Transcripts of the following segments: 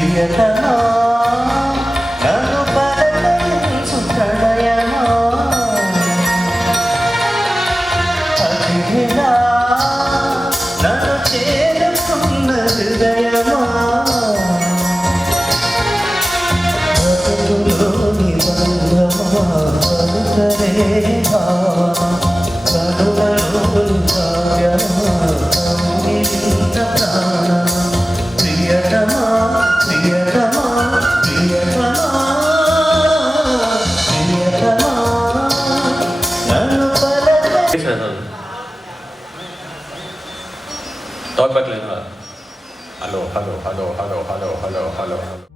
ప్రియతమా నన్ను పలకరించు ప్రణయమా అతిథిలా నన్ను చేరుకున్న హృదయమా బ్రతుకులోని బంధమా పలుకరే భావమా కనులలోని కావ్యమా కౌగిలింత ప్రాణమా ప్రియతమా ప్రియతమా ప్రియతమా ప్రియతమా నన్ను Talk back later. Hello, hello, hello, hello, hello, hello, hello, hello.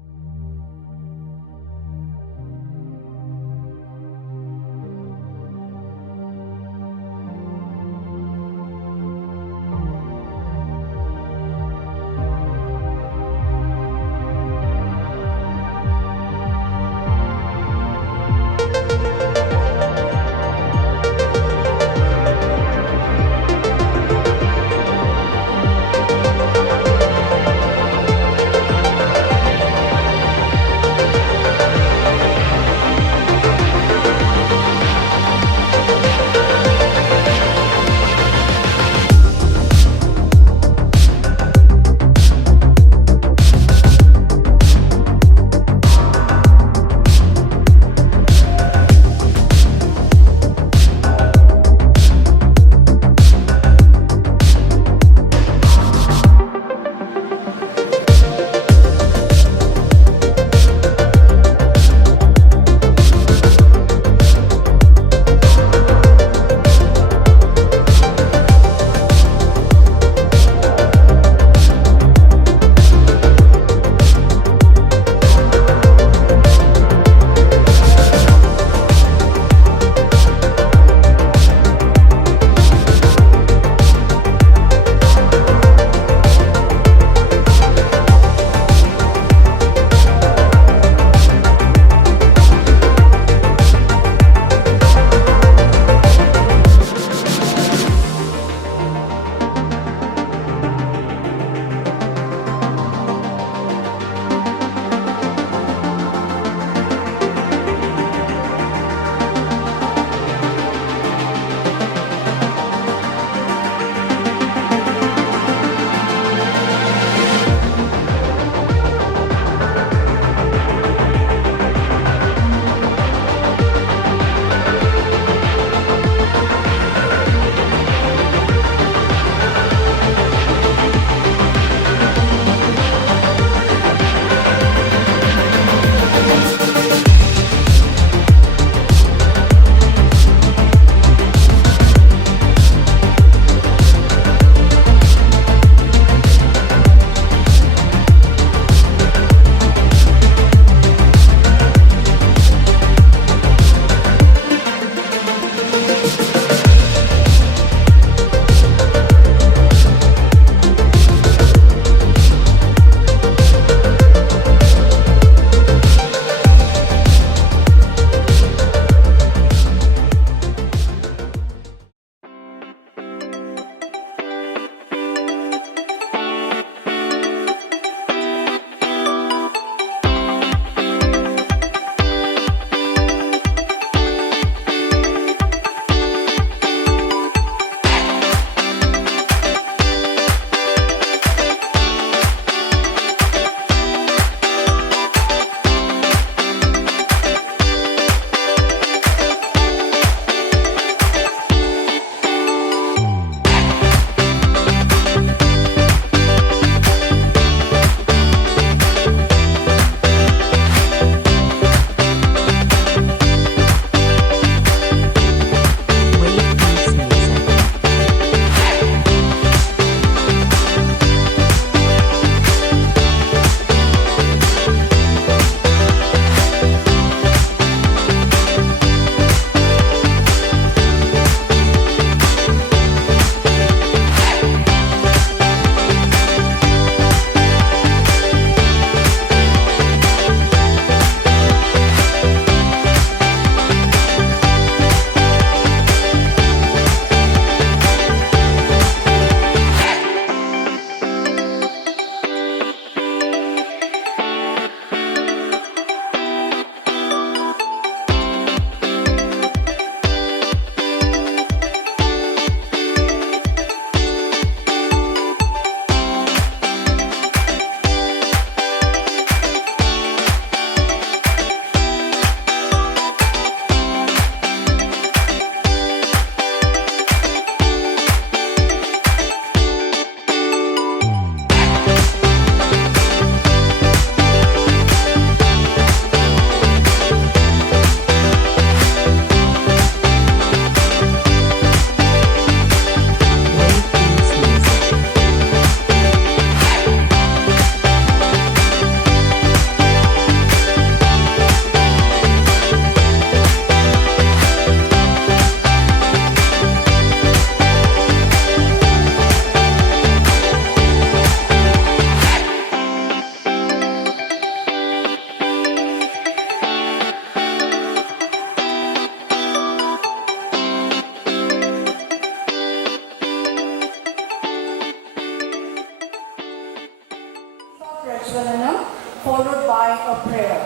by a prayer.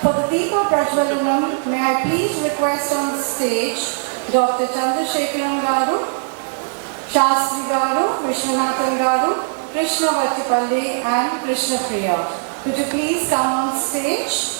For the Deepa Prajwalanam, may I please request on the stage Dr. Chandrasekharan Garu, Shastri Garu, Vishwanathan Garu, Krishna Vattipalli and Krishna Priya. Could you please come on stage?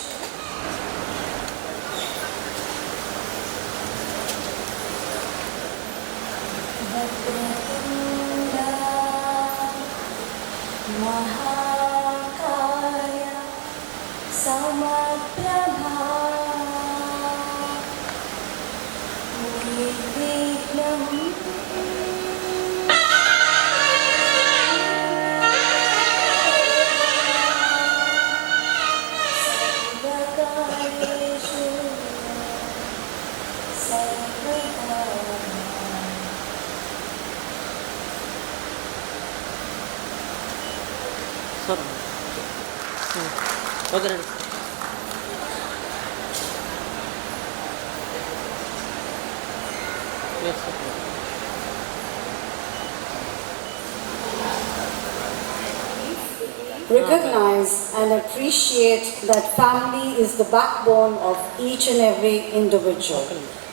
Recognize and appreciate that family is the backbone of each and every individual.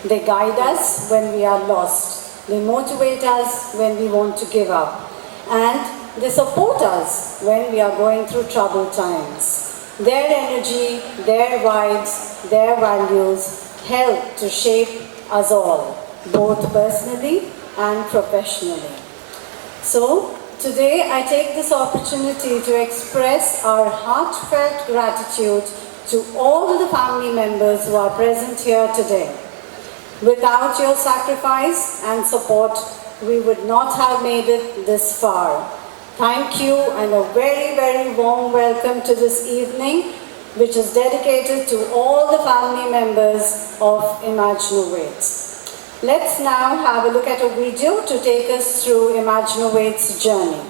They guide us when we are lost. They motivate us when we want to give up. And they support us when we are going through troubled times. Their energy, their vibes, their values help to shape us all, both personally and professionally. So, today I take this opportunity to express our heartfelt gratitude to all the family members who are present here today. Without your sacrifice and support, we would not have made it this far. Thank you and a very, very warm welcome to this evening, which is dedicated to all the family members of Imaginnovate. Let's now have a look at a video to take us through Imaginnovate's journey.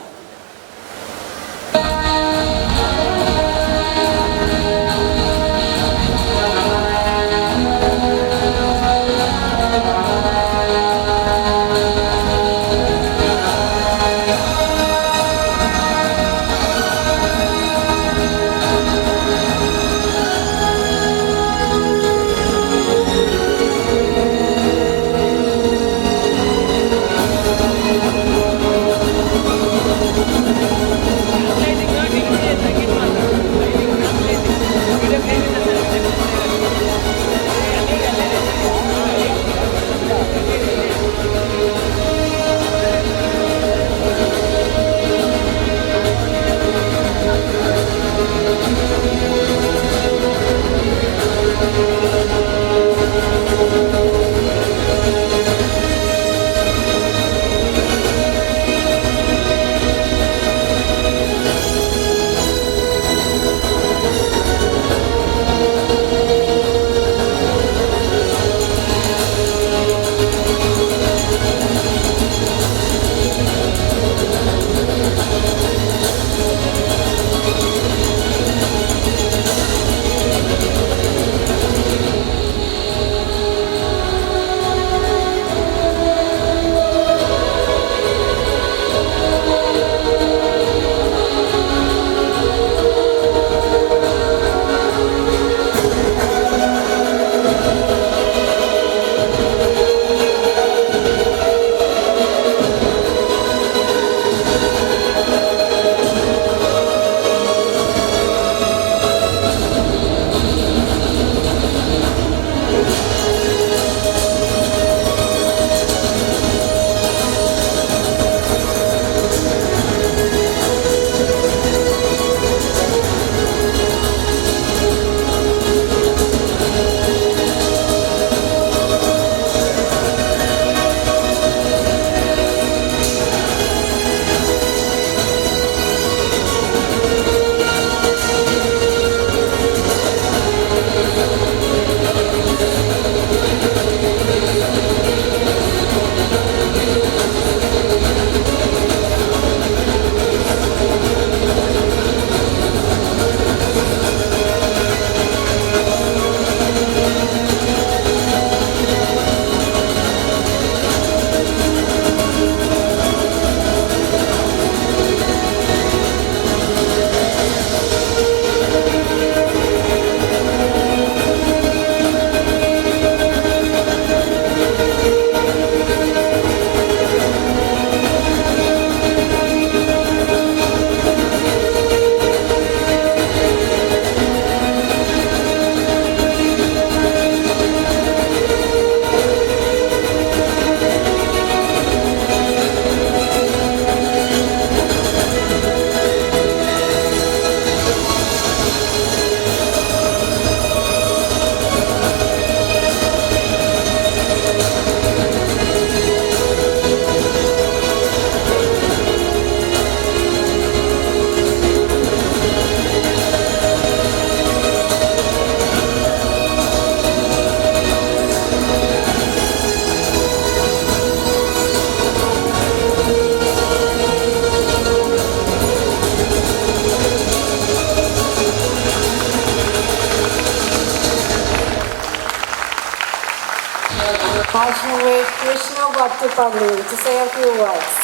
Imaginnovate Krishna Bhattipalli to say a few words.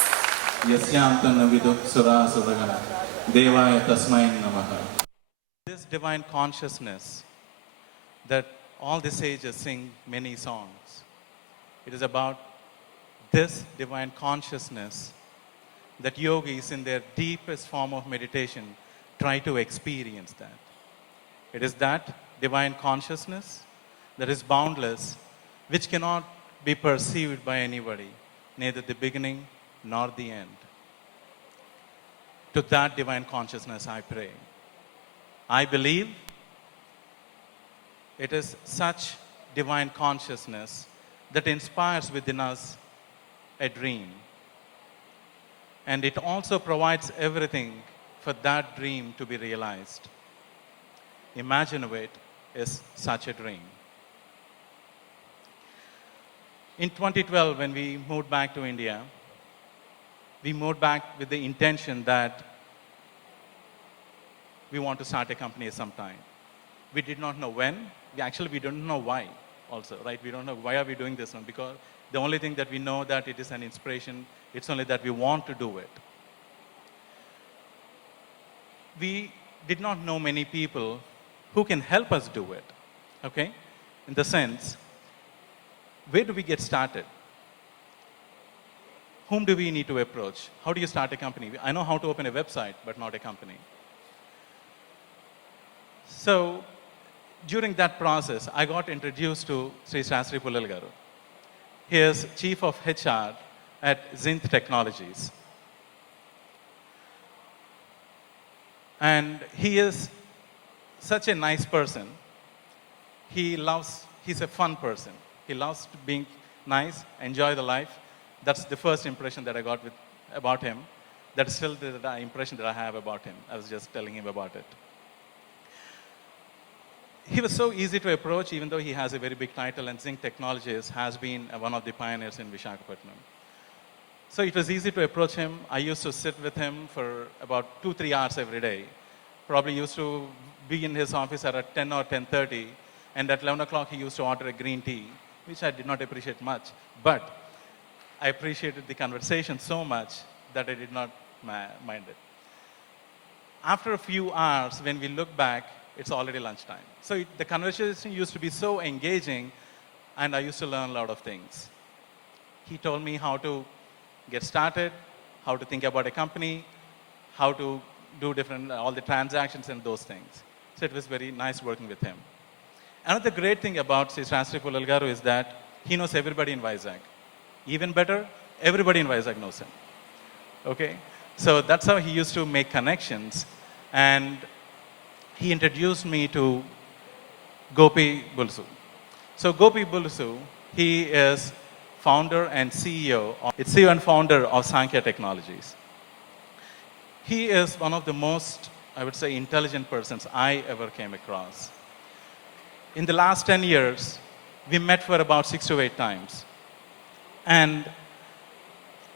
Yasyantam vidu sura sudagana devaya tasmai namaha. This divine consciousness that all the sages sing many songs. It is about this divine consciousness that yogis in their deepest form of meditation try to experience that. It is that divine consciousness that is boundless, which cannot be perceived by anybody, neither the beginning nor the end. To that divine consciousness I pray. I believe it is such divine consciousness that inspires within us a dream. And it also provides everything for that dream to be realized. Imaginnovate is such a dream. In 2012, when we moved back to India, we moved back with the intention that we want to start a company sometime. We did not know when. We don't know why also, right? We don't know why are we doing this now, because the only thing that we know that it is an inspiration, it's only that we want to do it. We did not know many people who can help us do it, okay? In the sense, where do we get started? Whom do we need to approach? How do you start a company? I know how to open a website, but not a company. So, during that process, I got introduced to Sri Sastri Pullal Garu. He is Chief of HR at Zinth Technologies. And he is such a nice person. He's a fun person. He loves being nice, enjoy the life. That's the first impression that I got about him. That's still the impression that I have about him. I was just telling him about it. He was so easy to approach, even though he has a very big title, and Zinc Technologies has been one of the pioneers in Visakhapatnam. So it was easy to approach him. I used to sit with him for about 2-3 hours every day. Probably used to be in his office at 10 or 10:30, and at 11 o'clock he used to order a green tea, which I did not appreciate much. But I appreciated the conversation so much that I did not mind it. After a few hours, when we look back, it's already lunchtime. So the conversation used to be so engaging, and I used to learn a lot of things. He told me how to get started, how to think about a company, how to do all the transactions and those things. So it was very nice working with him. Another great thing about Sri Sastri Pullal Garu is that he knows everybody in Vizag. Even better, everybody in Vizag knows him. Okay? So that's how he used to make connections. And he introduced me to Gopi Bulsu. So Gopi Bulsu, he is founder and CEO and founder of Sankhya Technologies. He is one of the most, I would say, intelligent persons I ever came across. In the last 10 years, we met for about 6 to 8 times. And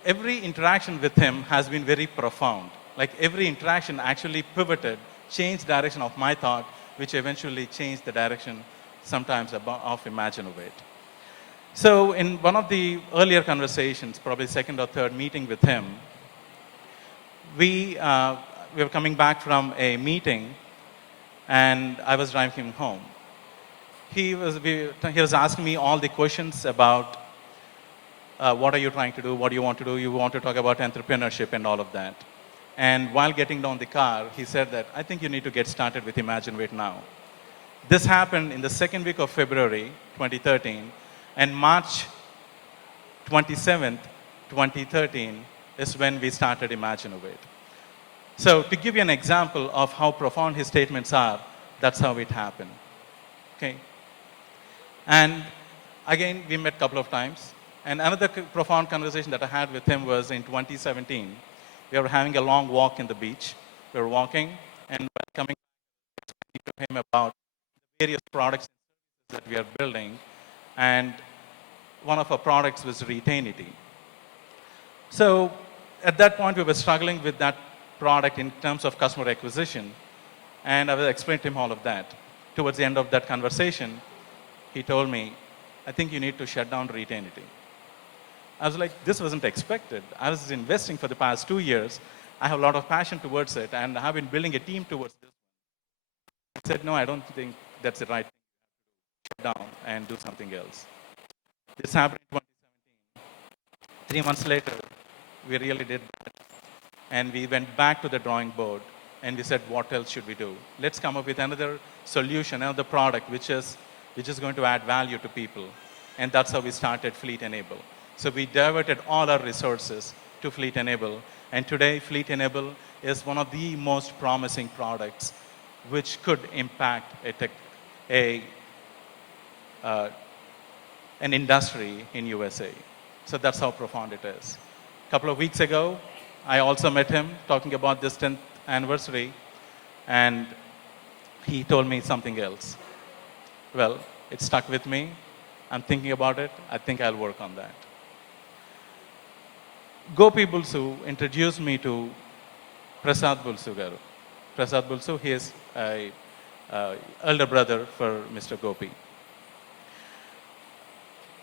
every interaction with him has been very profound. Like every interaction actually pivoted, changed direction of my thought, which eventually changed the direction sometimes of Imaginnovate. So in one of the earlier conversations, probably second or third meeting with him, we were coming back from a meeting, and I was driving him home. He was asking me all the questions about what are you trying to do, what do you want to do, you want to talk about entrepreneurship and all of that. And while getting down the car, he said that, I think you need to get started with Imaginnovate now. This happened in the second week of February 2013, and March 27th, 2013 is when we started Imaginnovate. So to give you an example of how profound his statements are, that's how it happened. Okay? And again, we met a couple of times. And another profound conversation that I had with him was in 2017. We were having a long walk in the beach. We were walking, and we were coming to him about various products that we are building. And one of our products was Retainity. So at that point, we were struggling with that product in terms of customer acquisition. And I was explaining to him all of that. Towards the end of that conversation, he told me, I think you need to shut down Retainity. I was like, this wasn't expected. I was investing for the past 2 years. I have a lot of passion towards it, and I have been building a team towards this. He said, no, I don't think that's the right thing. Shut down and do something else. This happened in 2017. 3 months later, we really did that. And we went back to the drawing board and we said, what else should we do? Let's come up with another solution, another product which is going to add value to people. And that's how we started Fleet Enable. So we diverted all our resources to Fleet Enable. And today, Fleet Enable is one of the most promising products which could impact an industry in USA. So that's how profound it is. A couple of weeks ago, I also met him talking about this 10th anniversary, and he told me something else. Well, it stuck with me. I'm thinking about it. I think I'll work on that. Gopi Bulsu introduced me to Prasad Bulsu garu. Prasad Bulsu, he is an elder brother for Mr. Gopi.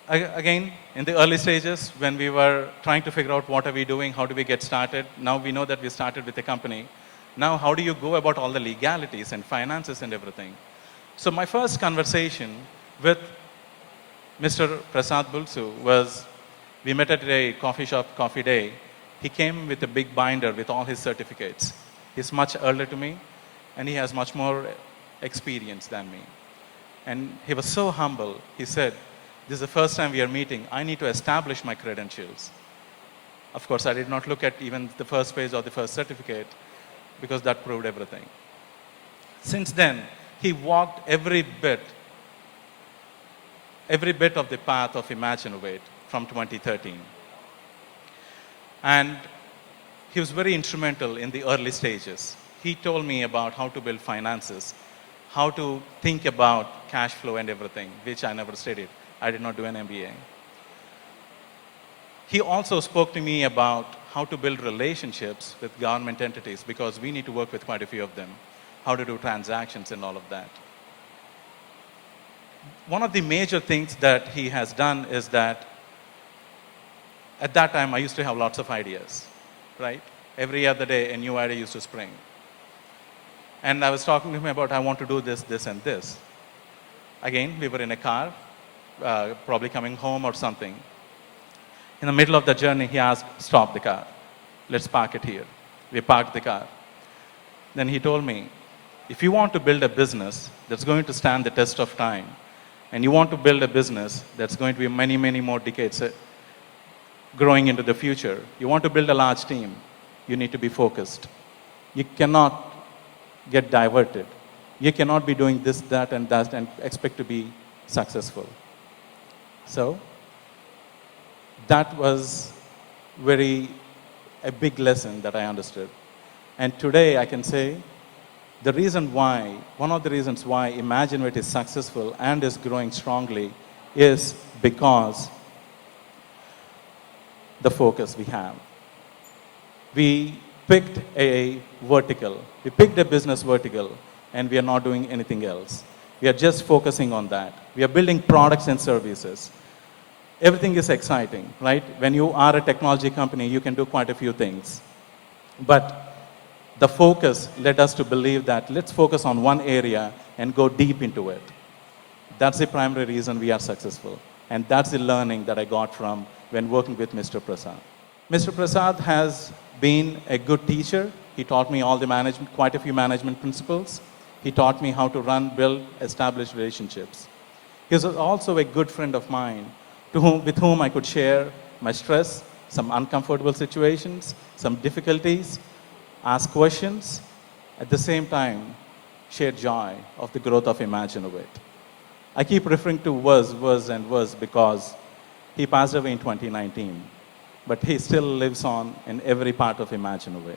Again, in the early stages, when we were trying to figure out what are we doing, how do we get started, now we know that we started with a company. Now, how do you go about all the legalities and finances and everything? So my first conversation with Mr. Prasad Bulsu was, we met at a coffee shop, Coffee Day. He came with a big binder with all his certificates. He's much older to me, and he has much more experience than me. And he was so humble. He said, this is the first time we are meeting. I need to establish my credentials. Of course, I did not look at even the first page or the first certificate because that proved everything. Since then, he walked every bit of the path of Imaginnovate from 2013. And he was very instrumental in the early stages. He told me about how to build finances, how to think about cash flow and everything, which I never studied. I did not do an MBA. He also spoke to me about how to build relationships with government entities because we need to work with quite a few of them, how to do transactions and all of that. One of the major things that he has done is that at that time I used to have lots of ideas, right? Every other day a new idea used to spring. And I was talking to him about I want to do this, this and this. Again, we were in a car, probably coming home or something. In the middle of the journey, he asked, stop the car. Let's park it here. We parked the car. Then he told me, if you want to build a business that's going to stand the test of time, and you want to build a business that's going to be many, many more decades growing into the future, you want to build a large team, you need to be focused. You cannot get diverted. You cannot be doing this, that, and that and expect to be successful. So that was a big lesson that I understood. And today I can say one of the reasons why Imaginnovate is successful and is growing strongly is because the focus we have. We picked a vertical. We picked a business vertical, and we are not doing anything else. We are just focusing on that. We are building products and services. Everything is exciting, right? When you are a technology company, you can do quite a few things. But the focus led us to believe that let's focus on one area and go deep into it. That's the primary reason we are successful. And that's the learning that I got from when working with Mr. Prasad. Mr. Prasad has been a good teacher. He taught me quite a few management principles. He taught me how to run, build, establish relationships. He was also a good friend of mine with whom I could share my stress, some uncomfortable situations, some difficulties, ask questions, at the same time, share joy of the growth of Imaginnovate. I keep referring to was because he passed away in 2019, but he still lives on in every part of Imaginnovate.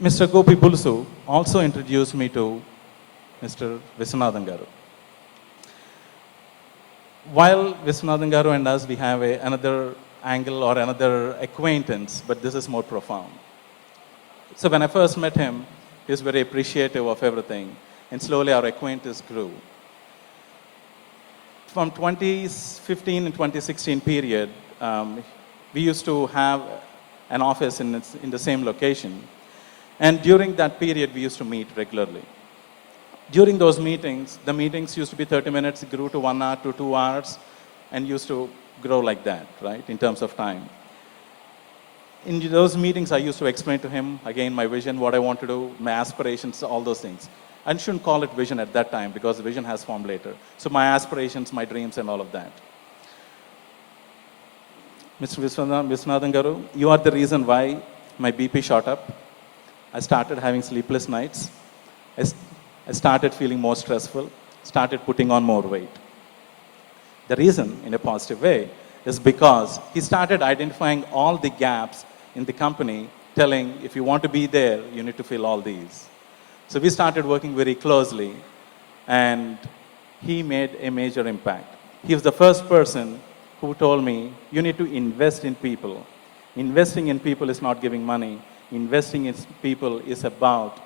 Mr. Gopi Bulsu also introduced me to Mr. Viswanathan garu. While Viswanathan garu and us, we have another angle or another acquaintance, but this is more profound. So when I first met him, he was very appreciative of everything, and slowly our acquaintance grew. from 2015 and 2016 period, we used to have an office in the same location. And during that period, we used to meet regularly. During those meetings, the meetings used to be 30 minutes, grew to 1 hour to 2 hours, and used to grow like that, right, in terms of time. In those meetings, I used to explain to him, again, my vision, what I want to do, my aspirations, all those things. I shouldn't call it vision at that time because the vision has formed later. So my aspirations, my dreams, and all of that. Mr. Viswanathan Garu, you are the reason why my BP shot up. I started having sleepless nights. I started feeling more stressful, started putting on more weight. The reason, in a positive way, is because he started identifying all the gaps in the company, telling, if you want to be there, you need to fill all these. So we started working very closely, and he made a major impact. He was the first person who told me, you need to invest in people. Investing in people is not giving money. Investing in people is about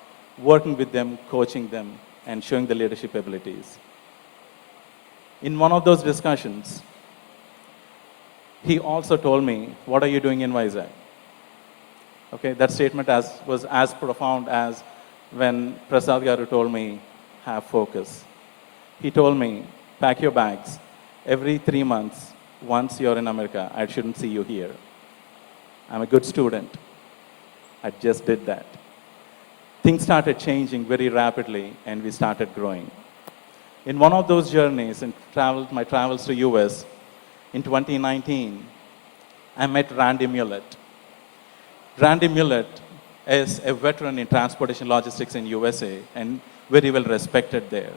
working with them, coaching them, and showing the leadership abilities. In one of those discussions, he also told me, what are you doing in Vizag? Okay, that statement was as profound as when Prasad Garu told me, have focus. He told me, pack your bags. Every 3 months, once you're in America, I shouldn't see you here. I'm a good student. I just did that. Things started changing very rapidly, and we started growing. In one of those journeys, my travels to US, in 2019, I met Randy Mullett. Randy Mullett is a veteran in transportation logistics in USA and very well respected there.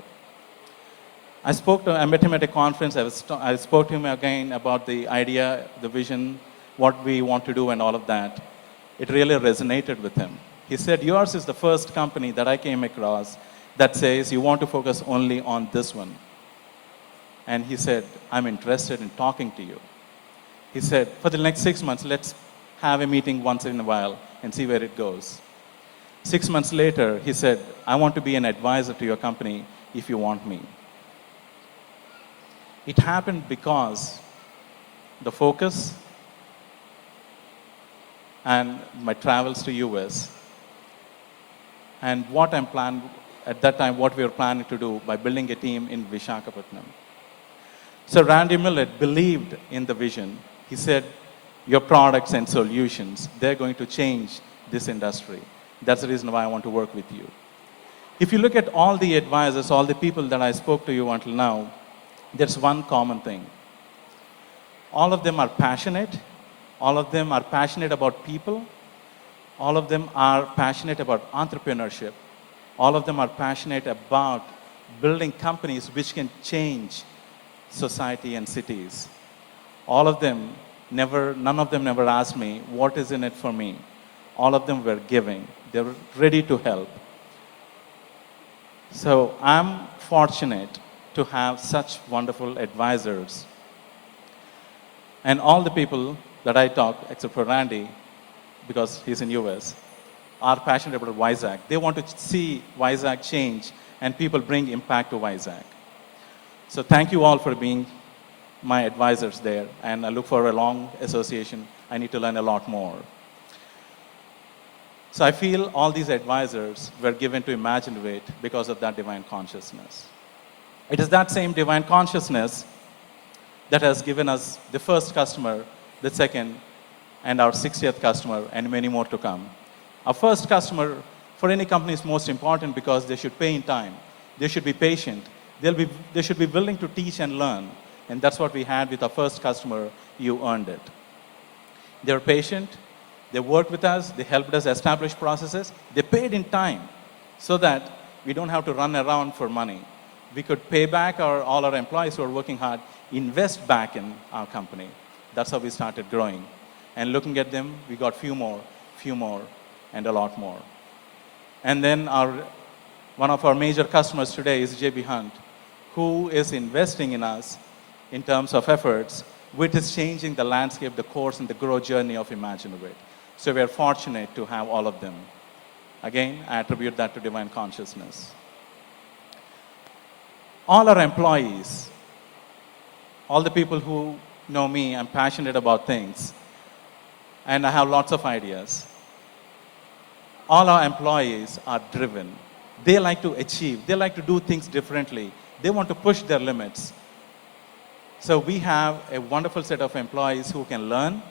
I met him at a conference. I spoke to him again about the idea, the vision, what we want to do and all of that. It really resonated with him. He said, yours is the first company that I came across that says you want to focus only on this one. And he said, I'm interested in talking to you. He said, for the next 6 months, let's have a meeting once in a while and see where it goes. 6 months later, he said, I want to be an advisor to your company if you want me. It happened because the focus and my travels to US and what I'm planning at that time, what we were planning to do by building a team in Visakhapatnam. So Randy Mullett believed in the vision. He said, your products and solutions, they're going to change this industry. That's the reason why I want to work with you. If you look at all the advisors, all the people that I spoke to you until now, there's one common thing. All of them are passionate. All of them are passionate about people. All of them are passionate about entrepreneurship. All of them are passionate about building companies which can change society and cities. All of them none of them never asked me, what is in it for me? All of them were giving. They were ready to help. So I'm fortunate to have such wonderful advisors. And all the people that I talk, except for Randy, because he's in US, are passionate about Vizag. They want to see Vizag change and people bring impact to Vizag. So thank you all for being my advisors there, and I look for a long association. I need to learn a lot more. So I feel all these advisors were given to Imaginnovate because of that divine consciousness. It is that same divine consciousness that has given us the first customer, the second, and our 60th customer, and many more to come. Our first customer for any company is most important because they should pay in time. They should be patient. They should be willing to teach and learn. And that's what we had with our first customer. You earned it. They were patient. They worked with us. They helped us establish processes. They paid in time so that we don't have to run around for money. We could pay back all our employees who are working hard, invest back in our company. That's how we started growing. And looking at them, we got few more, and a lot more. And then one of our major customers today is JB Hunt, who is investing in us in terms of efforts, which is changing the landscape, the course, and the growth journey of Imaginnovate. So we are fortunate to have all of them. Again, I attribute that to divine consciousness. All our employees all the people who know me, I'm passionate about things, and I have lots of ideas. All our employees are driven. They like to achieve. They like to do things differently. They want to push their limits. So we have a wonderful set of employees who can learn,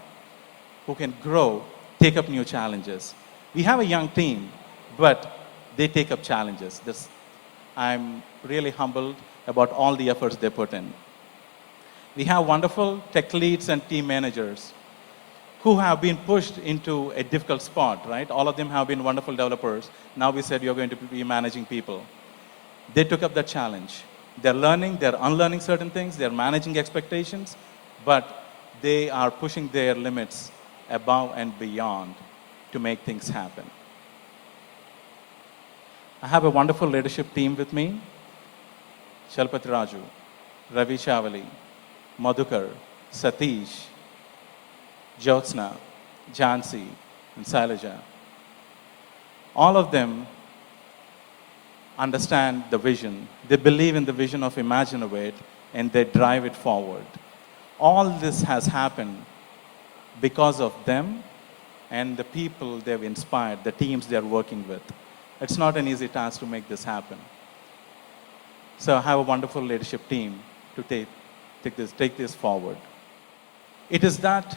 who can grow, take up new challenges. We have a young team, but they take up challenges. I'm really humbled about all the efforts they put in. We have wonderful tech leads and team managers who have been pushed into a difficult spot, right? All of them have been wonderful developers. Now we said you're going to be managing people. They took up that challenge. They're learning, they're unlearning certain things, they're managing expectations, but they are pushing their limits above and beyond to make things happen. I have a wonderful leadership team with me. Shalpati Raju, Ravi Chavali, Madhukar, Satish, Jyotsna, Jhansi, and Sailaja. All of them understand the vision. They believe in the vision of Imaginnovate, and they drive it forward. All this has happened because of them and the people they've inspired, the teams they're working with. It's not an easy task to make this happen. So I have a wonderful leadership team to take this forward. It is that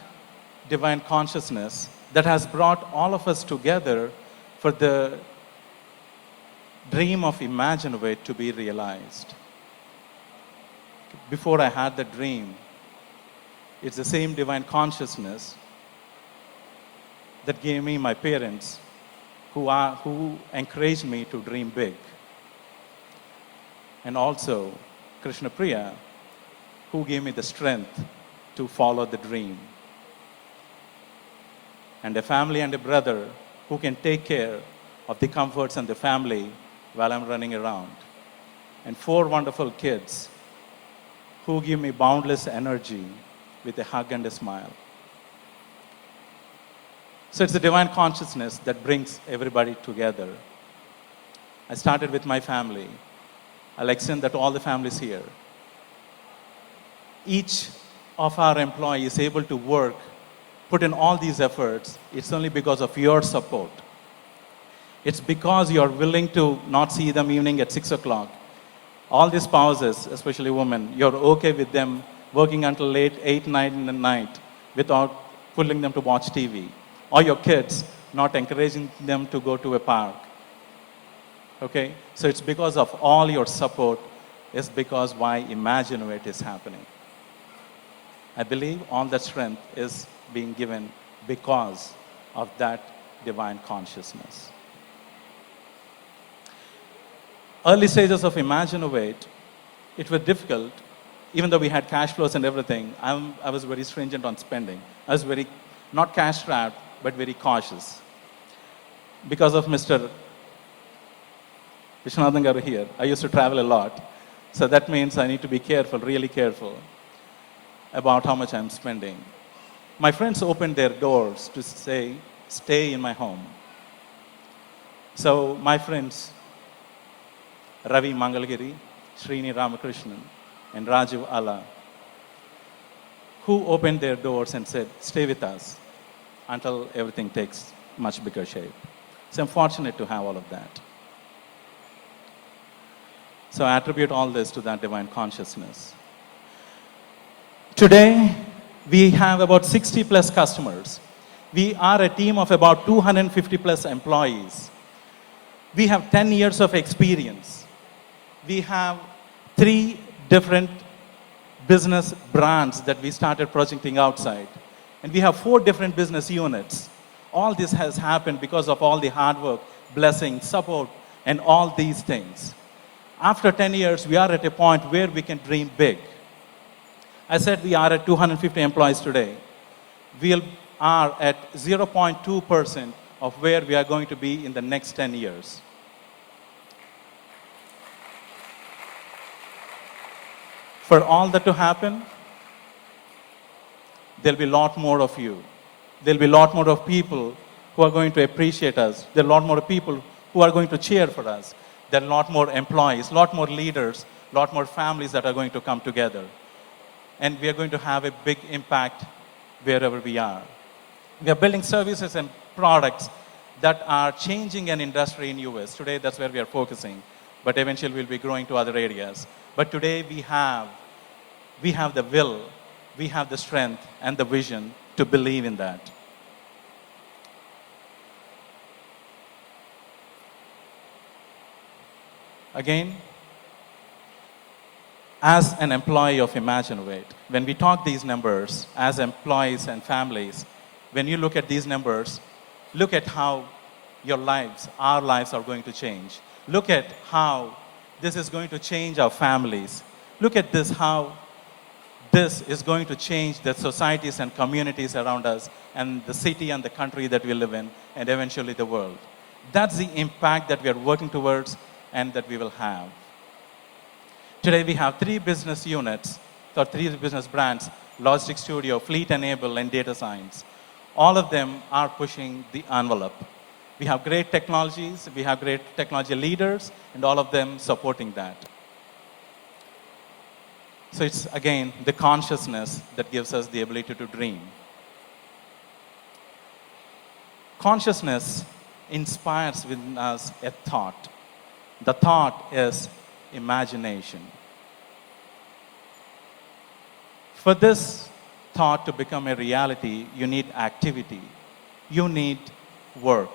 divine consciousness that has brought all of us together for the dream of Imaginnovate to be realized. Before I had the dream, it's the same divine consciousness that gave me my parents who encouraged me to dream big. And also Krishna Priya, who gave me the strength to follow the dream. And a family and a brother who can take care of the comforts and the family while I'm running around. And 4 wonderful kids who give me boundless energy with a hug and a smile. So it's the divine consciousness that brings everybody together. I started with my family. I'll extend that to all the families here. Each of our employees is able to work, put in all these efforts. It's only because of your support. It's because you're willing to not see them evening at 6 o'clock. All these spouses, especially women, you're okay with them working until late, 8, 9 in the night without pulling them to watch TV. Or your kids, not encouraging them to go to a park. Okay? So it's because of all your support, it's because why Imaginnovate is happening. I believe all that strength is being given because of that divine consciousness. Early stages of Imaginnovate, it was difficult, even though we had cash flows and everything. I was very stringent on spending. I was very, not cash strapped, but very cautious. Because of Mr. Vishwanathan Garu here, I used to travel a lot. So that means I need to be careful, really careful about how much I'm spending. My friends opened their doors to say, stay in my home. So my friends, Ravi Mangalgiri, Srini Ramakrishnan, and Rajiv Ala, who opened their doors and said, stay with us until everything takes much bigger shape. So I'm fortunate to have all of that. So I attribute all this to that divine consciousness. Today, we have about 60 plus customers. We are a team of about 250 plus employees. We have 10 years of experience. We have 3 different business brands that we started projecting outside. And we have 4 different business units. All this has happened because of all the hard work, blessing, support, and all these things. After 10 years, we are at a point where we can dream big. I said we are at 250 employees today. We are at 0.2% of where we are going to be in the next 10 years. For all that to happen, there'll be a lot more of you. There'll be a lot more of people who are going to appreciate us. There are a lot more people who are going to cheer for us. There are a lot more employees, a lot more leaders, a lot more families that are going to come together. and we are going to have a big impact wherever we are. We are building services and products that are changing an industry in US. Today, that's where we are focusing, but eventually we'll be growing to other areas. But today we have the will, we have the strength and the vision to believe in that. Again, as an employee of Imaginnovate, when we talk these numbers as employees and families, when you look at these numbers, look at how your lives, our lives are going to change. Look at how this is going to change our families. Look at this, how this is going to change the societies and communities around us and the city and the country that we live in and eventually the world. That's the impact that we are working towards and that we will have. Today we have 3 business units, or 3 business brands: Logistics Studio, Fleet Enable, and Data Science. All of them are pushing the envelope. We have great technologies, we have great technology leaders, and all of them supporting that. So it's, again, the consciousness that gives us the ability to dream. Consciousness inspires within us a thought. The thought is imagination. For this thought to become a reality, you need activity. You need work.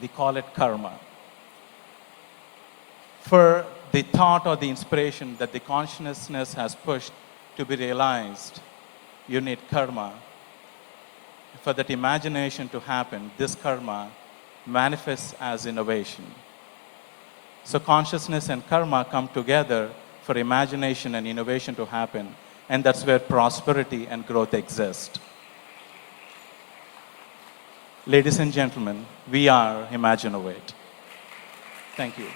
We call it karma. For the thought or the inspiration that the consciousness has pushed to be realized, you need karma. For that imagination to happen, this karma manifests as innovation. So consciousness and karma come together for imagination and innovation to happen, and that's where prosperity and growth exist. Ladies and gentlemen, we are Imaginnovate. Thank you.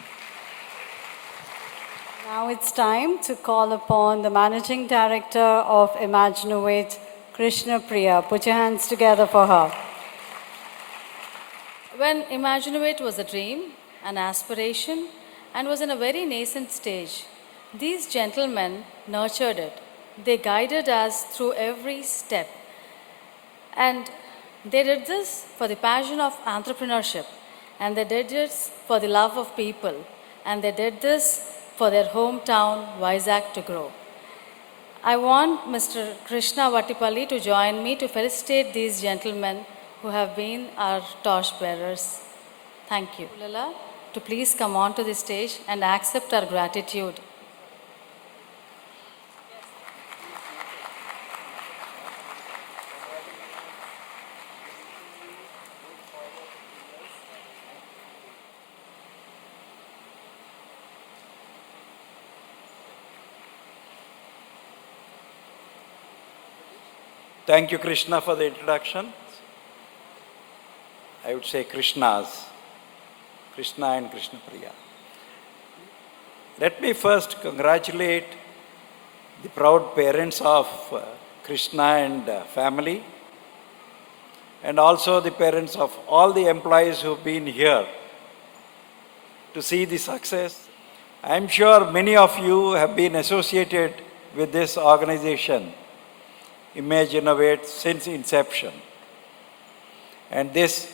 Now it's time to call upon the Managing Director of Imaginnovate, Krishna Priya. Put your hands together for her. When Imaginnovate was a dream, an aspiration, and was in a very nascent stage, these gentlemen nurtured it. They guided us through every step. And they did this for the passion of entrepreneurship. And they did this for the love of people. And they did this for their hometown, Vizag, to grow. I want Mr. Krishna Vattipalli to join me to felicitate these gentlemen who have been our torchbearers. Thank you. Lala, to please come on to the stage and accept our gratitude. Thank you, Krishna, for the introduction. I would say Krishnas, Krishna and Krishna Priya. Let me first congratulate the proud parents of Krishna and family, and also the parents of all the employees who've been here to see the success. I'm sure many of you have been associated with this organization, Imaginnovate, since inception. And this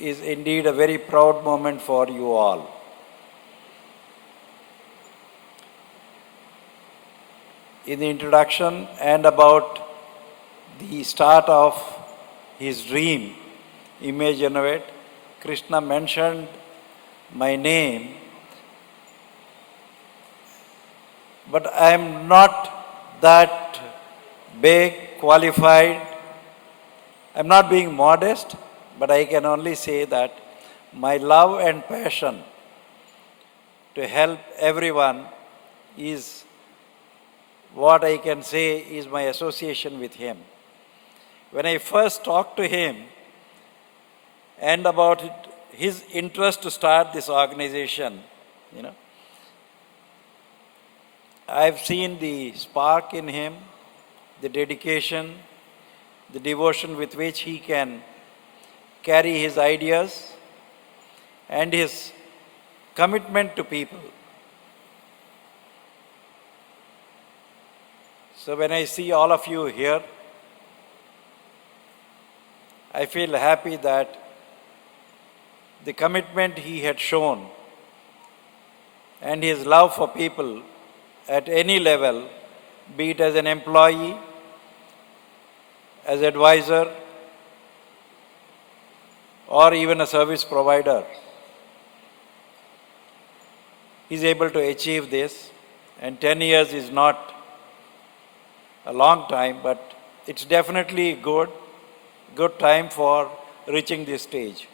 is indeed a very proud moment for you all. In the introduction and about the start of his dream, Imaginnovate, Krishna mentioned my name, but I am not that big, qualified. I'm not being modest, but I can only say that my love and passion to help everyone is what I can say is my association with him. When I first talked to him and about his interest to start this organization, I've seen the spark in him, the dedication, the devotion with which he can carry his ideas, and his commitment to people. So when I see all of you here, I feel happy that the commitment he had shown and his love for people at any level, be it as an employee, as advisor, or even a service provider, he's able to achieve this. And 10 years is not a long time, but it's definitely good time for reaching this stage.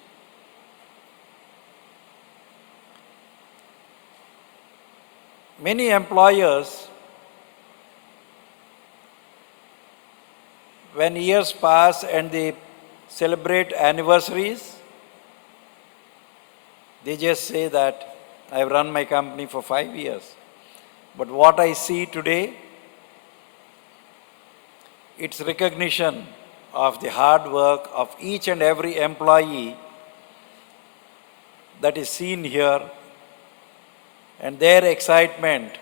Many employers, when years pass and they celebrate anniversaries, they just say that I've run my company for 5 years. But what I see today, it's recognition of the hard work of each and every employee that is seen here, and their excitement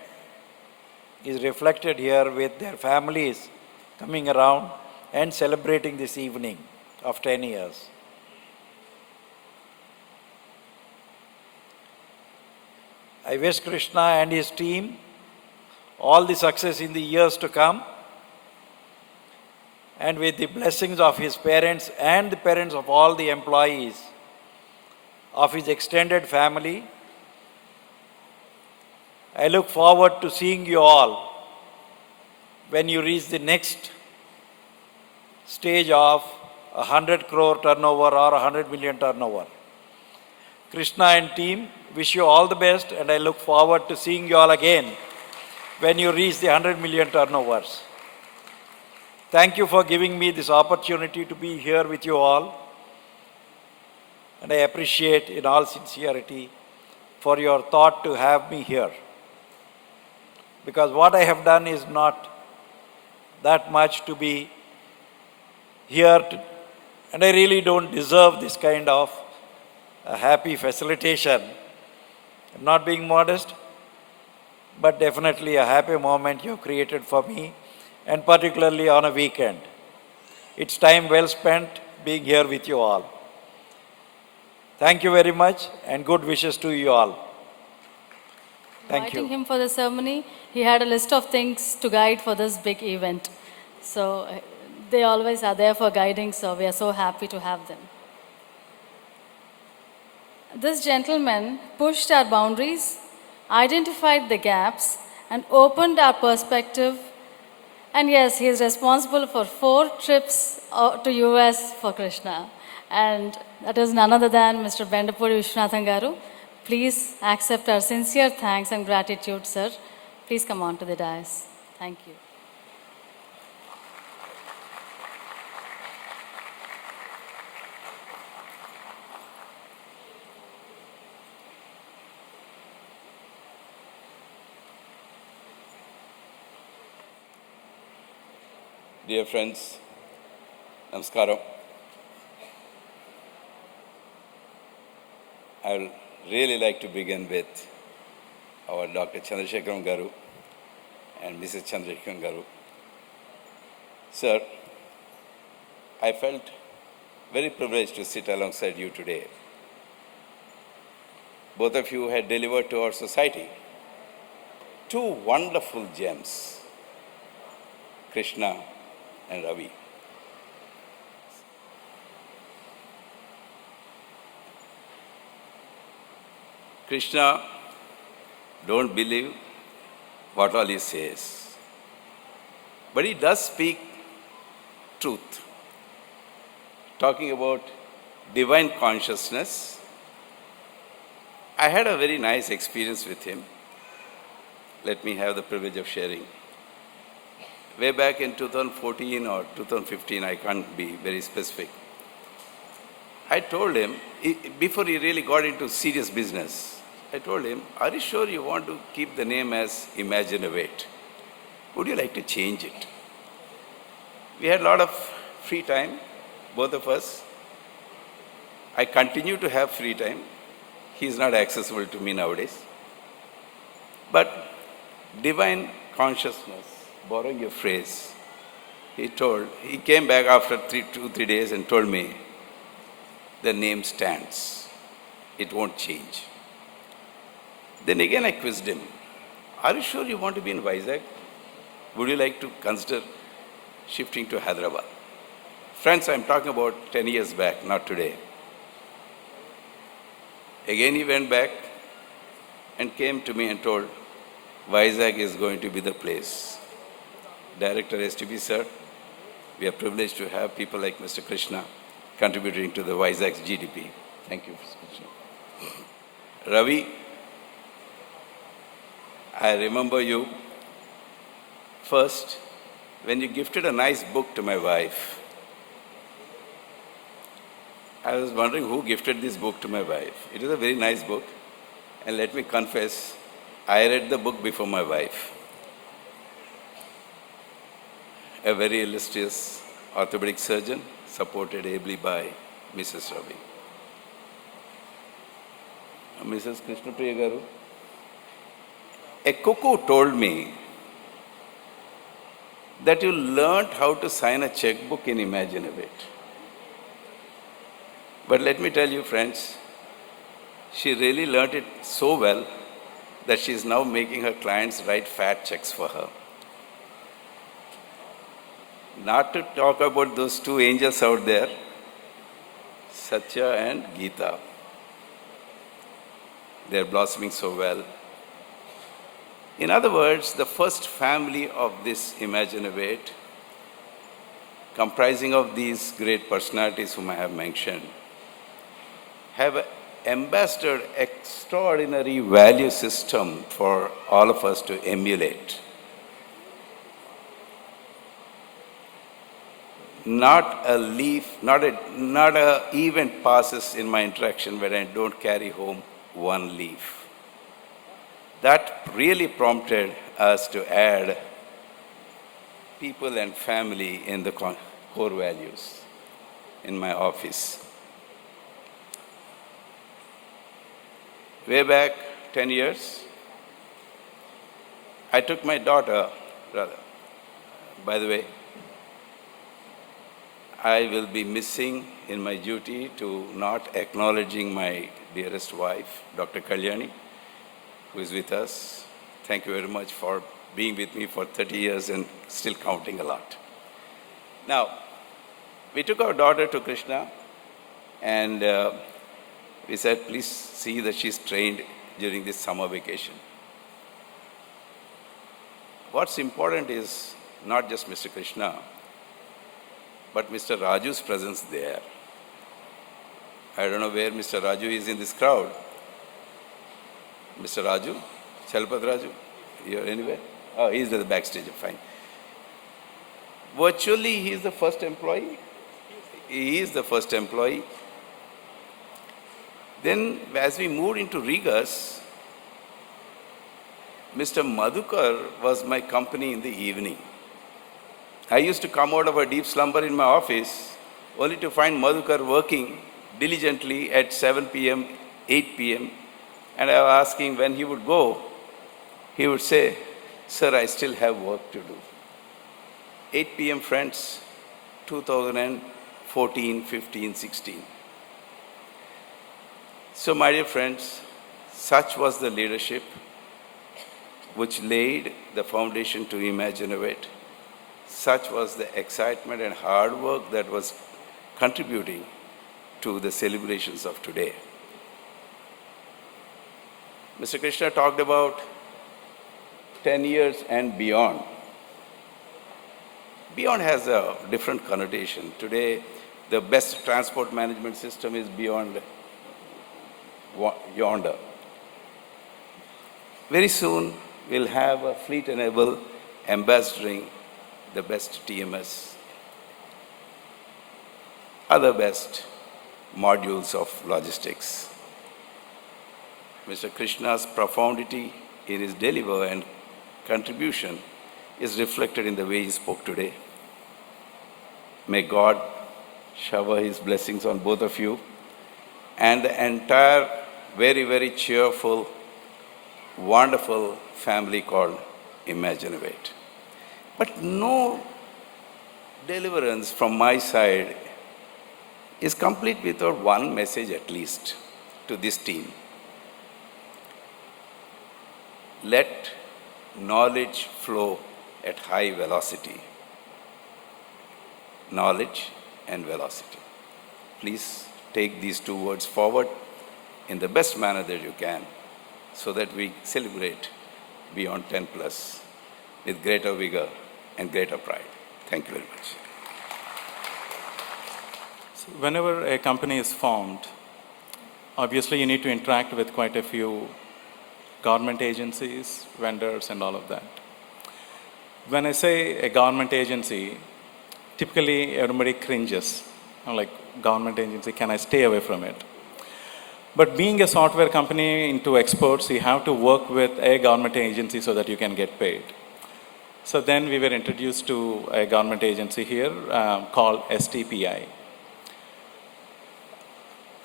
is reflected here with their families coming around and celebrating this evening of 10 years. I wish Krishna and his team all the success in the years to come, and with the blessings of his parents and the parents of all the employees of his extended family, I look forward to seeing you all when you reach the next stage of 100 crore turnover or 100 million turnover. Krishna and team wish you all the best, and I look forward to seeing you all again when you reach the 100 million turnovers. Thank you for giving me this opportunity to be here with you all, and I appreciate in all sincerity for your thought to have me here. Because what I have done is not that much to be here, and I really don't deserve this kind of a happy facilitation. I'm not being modest, but definitely a happy moment you have created for me, and particularly on a weekend. It's time well spent being here with you all. Thank you very much, and good wishes to you all. Thank Inviting you. him for the ceremony, he had a list of things to guide for this big event. So they always are there for guiding, so we are so happy to have them. This gentleman pushed our boundaries, identified the gaps, and opened our perspective. And yes, he is responsible for 4 trips to US for Krishna. And that is none other than Mr. Bendapudi Vishwanathan Garu. Please accept our sincere thanks and gratitude, sir. Please come on to the dais. Thank you. Dear friends, namaskaram. I would really like to begin with our Dr. Chandrasekharan Garu and Mrs. Chandrasekharan Garu. Sir, I felt very privileged to sit alongside you today. Both of you had delivered to our society 2 wonderful gems, Krishna and Ravi. Krishna, don't believe what all he says, but he does speak truth. Talking about divine consciousness, I had a very nice experience with him. Let me have the privilege of sharing. Way back in 2014 or 2015, I can't be very specific, I told him, before he really got into serious business, I told him, are you sure you want to keep the name as Imaginnovate? Would you like to change it? We had a lot of free time, both of us. I continue to have free time. He is not accessible to me nowadays. But divine consciousness, borrowing your phrase, he came back after 3 days and told me, the name stands. It won't change. Then again I quizzed him. Are you sure you want to be in Vizag? Would you like to consider shifting to Hyderabad? Friends, I'm talking about 10 years back, not today. Again he went back and came to me and told, Vizag is going to be the place. Director STB sir, we are privileged to have people like Mr. Krishna contributing to the Vizag's GDP. Thank you, Mr. Krishna. Ravi, I remember you first when you gifted a nice book to my wife. I was wondering who gifted this book to my wife. It is a very nice book. And let me confess, I read the book before my wife. A very illustrious orthopedic surgeon, supported ably by Mrs. Ravi. Mrs. Krishnapriya Garu, a cuckoo told me that you learned how to sign a checkbook in Imaginnovate. But let me tell you, friends, she really learned it so well that she is now making her clients write fat checks for her. Not to talk about those two angels out there, Satya and Geeta. They are blossoming so well. In other words, the first family of this Imaginnovate, comprising of these great personalities whom I have mentioned, have ambassador extraordinary value system for all of us to emulate. Not a leaf, not a event passes in my interaction where I don't carry home one leaf. That really prompted us to add people and family in the core values in my office. Way back 10 years, I took my daughter, by the way, I will be missing in my duty to not acknowledging my dearest wife, Dr. Kalyani, who is with us. Thank you very much for being with me for 30 years and still counting a lot. Now, we took our daughter to Krishna and we said, please see that she's trained during this summer vacation. What's important is not just Mr. Krishna, but Mr. Raju's presence there. I don't know where Mr. Raju is in this crowd. Mr. Raju? Chalpat Raju? You're anywhere? Oh, he's at the backstage, fine. Virtually, he is the first employee. He is the first employee. Then, as we moved into Regas, Mr. Madhukar was my company in the evening. I used to come out of a deep slumber in my office only to find Madhukar working diligently at 7 p.m., 8 p.m. And I was asking when he would go. He would say, sir, I still have work to do. 8 p.m., friends, 2014, 15, 16. So, my dear friends, such was the leadership which laid the foundation to Imaginnovate. Such was the excitement and hard work that was contributing to the celebrations of today. Mr. Krishna talked about 10 years and beyond. Beyond has a different connotation. Today, the best transport management system is beyond yonder. Very soon, we'll have a fleet-enabled ambassadoring the best TMS, other best modules of logistics. Mr. Krishna's profundity in his delivery and contribution is reflected in the way he spoke today. May God shower his blessings on both of you and the entire very, very cheerful, wonderful family called Imaginnovate. But no deliverance from my side is complete without one message at least to this team. Let knowledge flow at high velocity. Knowledge and velocity. Please take these two words forward in the best manner that you can so that we celebrate beyond 10 plus with greater vigor and greater pride. Thank you very much. So whenever a company is formed, obviously you need to interact with quite a few government agencies, vendors, and all of that. When I say a government agency, typically everybody cringes. I'm like, government agency, can I stay away from it? But being a software company into exports, you have to work with a government agency so that you can get paid. So then we were introduced to a government agency here called STPI.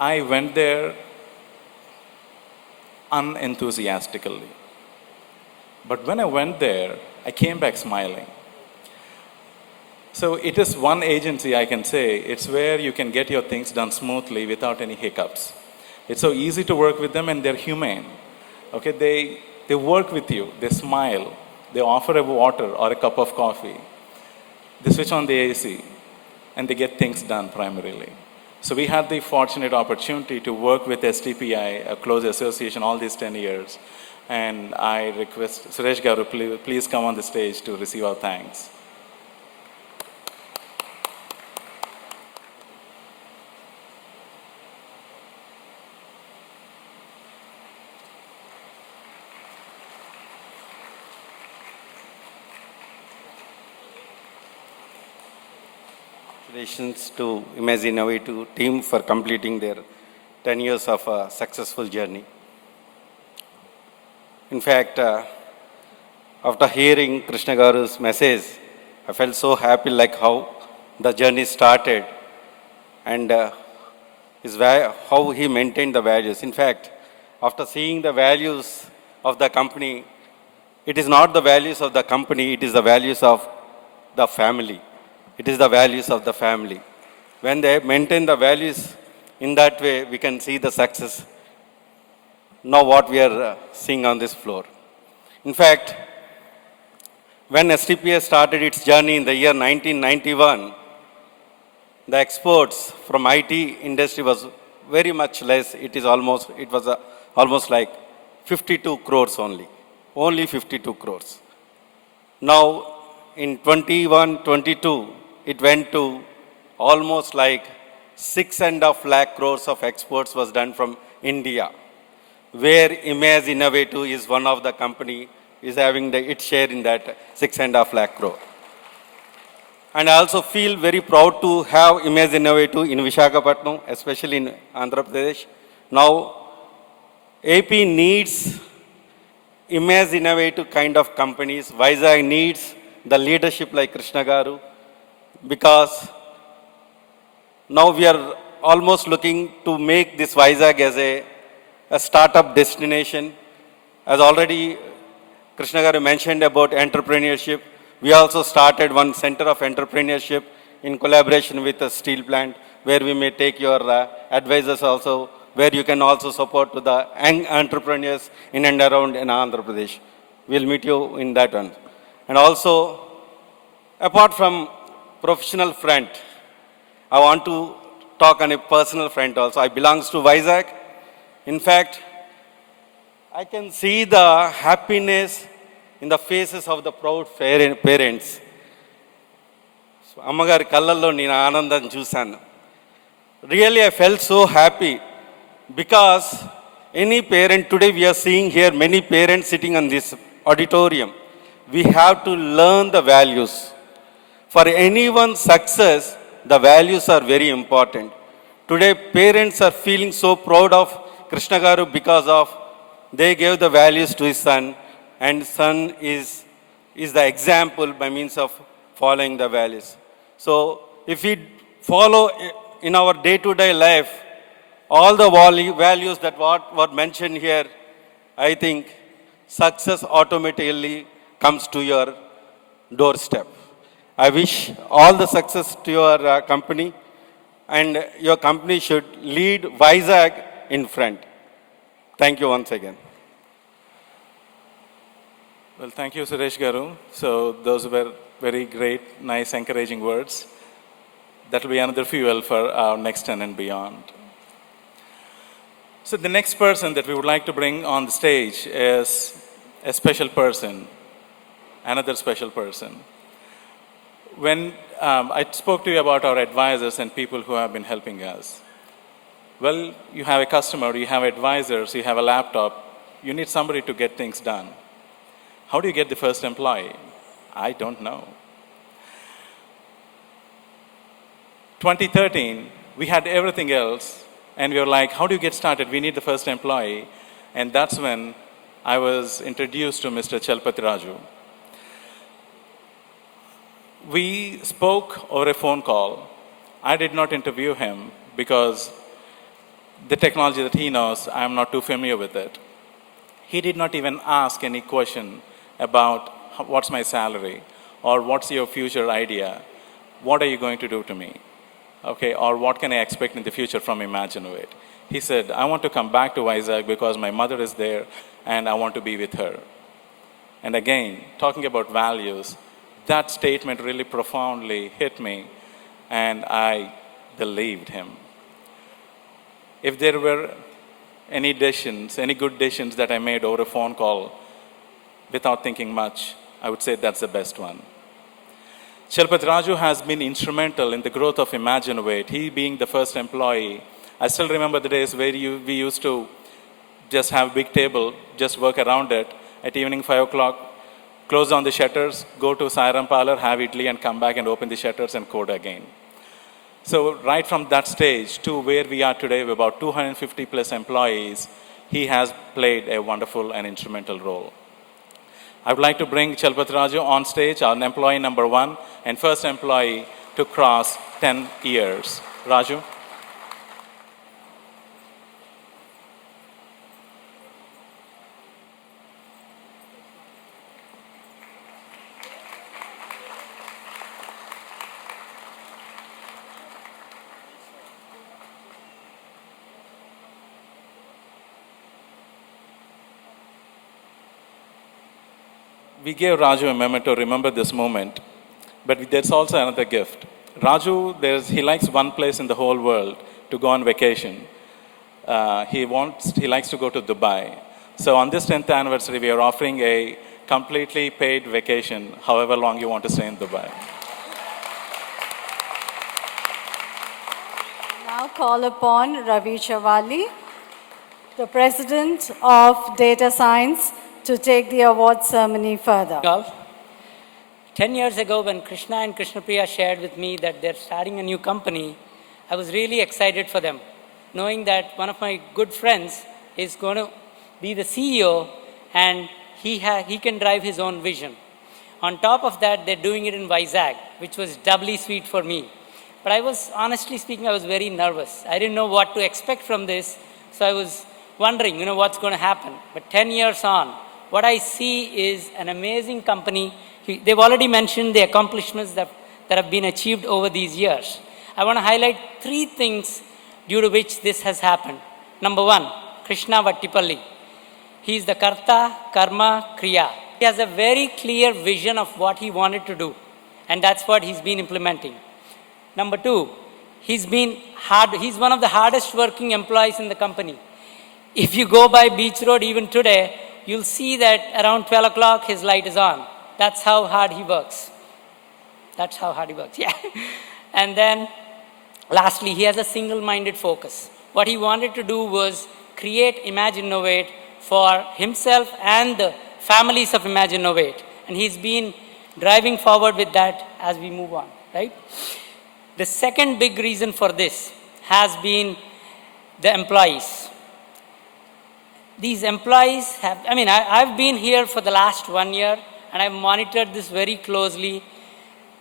I went there unenthusiastically. But when I went there, I came back smiling. So it is one agency, I can say, it's where you can get your things done smoothly without any hiccups. It's so easy to work with them, and they're humane. Okay, they work with you, they smile, they offer a water or a cup of coffee, they switch on the AC, and they get things done primarily. So we had the fortunate opportunity to work with STPI, a close association, all these 10 years. And I request Suresh Garu, please come on the stage to receive our thanks. Congratulations to Imaginnovate team for completing their 10 years of a successful journey. In fact, after hearing Krishna Garu's message, I felt so happy like how the journey started and how he maintained the values. In fact, after seeing the values of the company, it is not the values of the company, it is the values of the family. It is the values of the family. When they maintain the values in that way, we can see the success. Now what we are seeing on this floor. In fact, when STPS started its journey in the year 1991, the exports from IT industry was very much less. It was almost like 52 crores only 52 crores. Now in 21-22, it went to almost like 6.5 lakh crores of exports was done from India, where Imaginnovate is one of the company is having its share in that 6.5 lakh crore. And I also feel very proud to have Imaginnovate in Visakhapatnam, especially in Andhra Pradesh. Now, AP needs Imaginnovate kind of companies. Vizag needs the leadership like Krishna Garu, because now we are almost looking to make this Vizag as a startup destination. As already Krishna Garu mentioned about entrepreneurship, we also started one center of entrepreneurship in collaboration with a steel plant, where we may take your advisors also, where you can also support to the young entrepreneurs in and around in Andhra Pradesh. We'll meet you in that one. And also, apart from professional front, I want to talk on a personal front also. I belong to Vizag. In fact, I can see the happiness in the faces of the proud parents. Ammagari kallallo nenu aanandam chusanu. Really, I felt so happy because any parent, today we are seeing here many parents sitting on this auditorium. We have to learn the values. For anyone's success, the values are very important. Today, parents are feeling so proud of Krishna Garu because of they gave the values to his son, and son is the example by means of following the values. So, if we follow in our day-to-day life all the values that what were mentioned here, I think success automatically comes to your doorstep. I wish all the success to your company, and your company should lead Vizag in front. Thank you once again. Well, thank you, Suresh Garu. So those were very great, nice, encouraging words. That will be another fuel for our next 10 and beyond. So the next person that we would like to bring on the stage is a special person, another special person. When I spoke to you about our advisors and people who have been helping us. Well, you have a customer, you have advisors, you have a laptop, you need somebody to get things done. How do you get the first employee? I don't know. 2013, we had everything else, and we were like, how do you get started? We need the first employee. And that's when I was introduced to Mr. Chalpati Raju. We spoke over a phone call. I did not interview him because the technology that he knows, I'm not too familiar with it. He did not even ask any question about what's my salary or what's your future idea. What are you going to do to me? Okay, or what can I expect in the future from Imaginnovate? He said, I want to come back to Vizag because my mother is there and I want to be with her. And again, talking about values, that statement really profoundly hit me, and I believed him. If there were any decisions, any good decisions that I made over a phone call without thinking much, I would say that's the best one. Chalpati Raju has been instrumental in the growth of Imaginnovate. He being the first employee. I still remember the days where we used to just have a big table, just work around it. At evening 5 o'clock, close down the shutters, go to Sairam Parlor, have idli, and come back and open the shutters and code again. So right from that stage to where we are today, with about 250 plus employees, he has played a wonderful and instrumental role. I would like to bring Chalpati Raju on stage, our employee number 1 and first employee to cross 10 years. Raju. We gave Raju a memento to remember this moment, but there's also another gift. Raju, he likes one place in the whole world to go on vacation. He likes to go to Dubai. So on this 10th anniversary, we are offering a completely paid vacation, however long you want to stay in Dubai. Now call upon Ravi Chavali, the President of Data Science, to take the award ceremony further. 10 years ago, when Krishna and Krishnapriya shared with me that they're starting a new company, I was really excited for them, knowing that one of my good friends is going to be the CEO and he can drive his own vision. On top of that, they're doing it in Vizag, which was doubly sweet for me. But honestly speaking, I was very nervous. I didn't know what to expect from this, so I was wondering, what's going to happen. But 10 years on, what I see is an amazing company. They've already mentioned the accomplishments that have been achieved over these years. I want to highlight 3 things due to which this has happened. Number 1, Krishna Vattipalli. He is the Karta, Karma, Kriya. He has a very clear vision of what he wanted to do, and that's what he's been implementing. Number 2, he's one of the hardest working employees in the company. If you go by Beach Road even today, you'll see that around 12 o'clock his light is on. That's how hard he works. Yeah. And then lastly, he has a single-minded focus. What he wanted to do was create Imaginnovate for himself and the families of Imaginnovate. And he's been driving forward with that as we move on, right? The second big reason for this has been the employees. These employees I've been here for the last 1 year and I've monitored this very closely.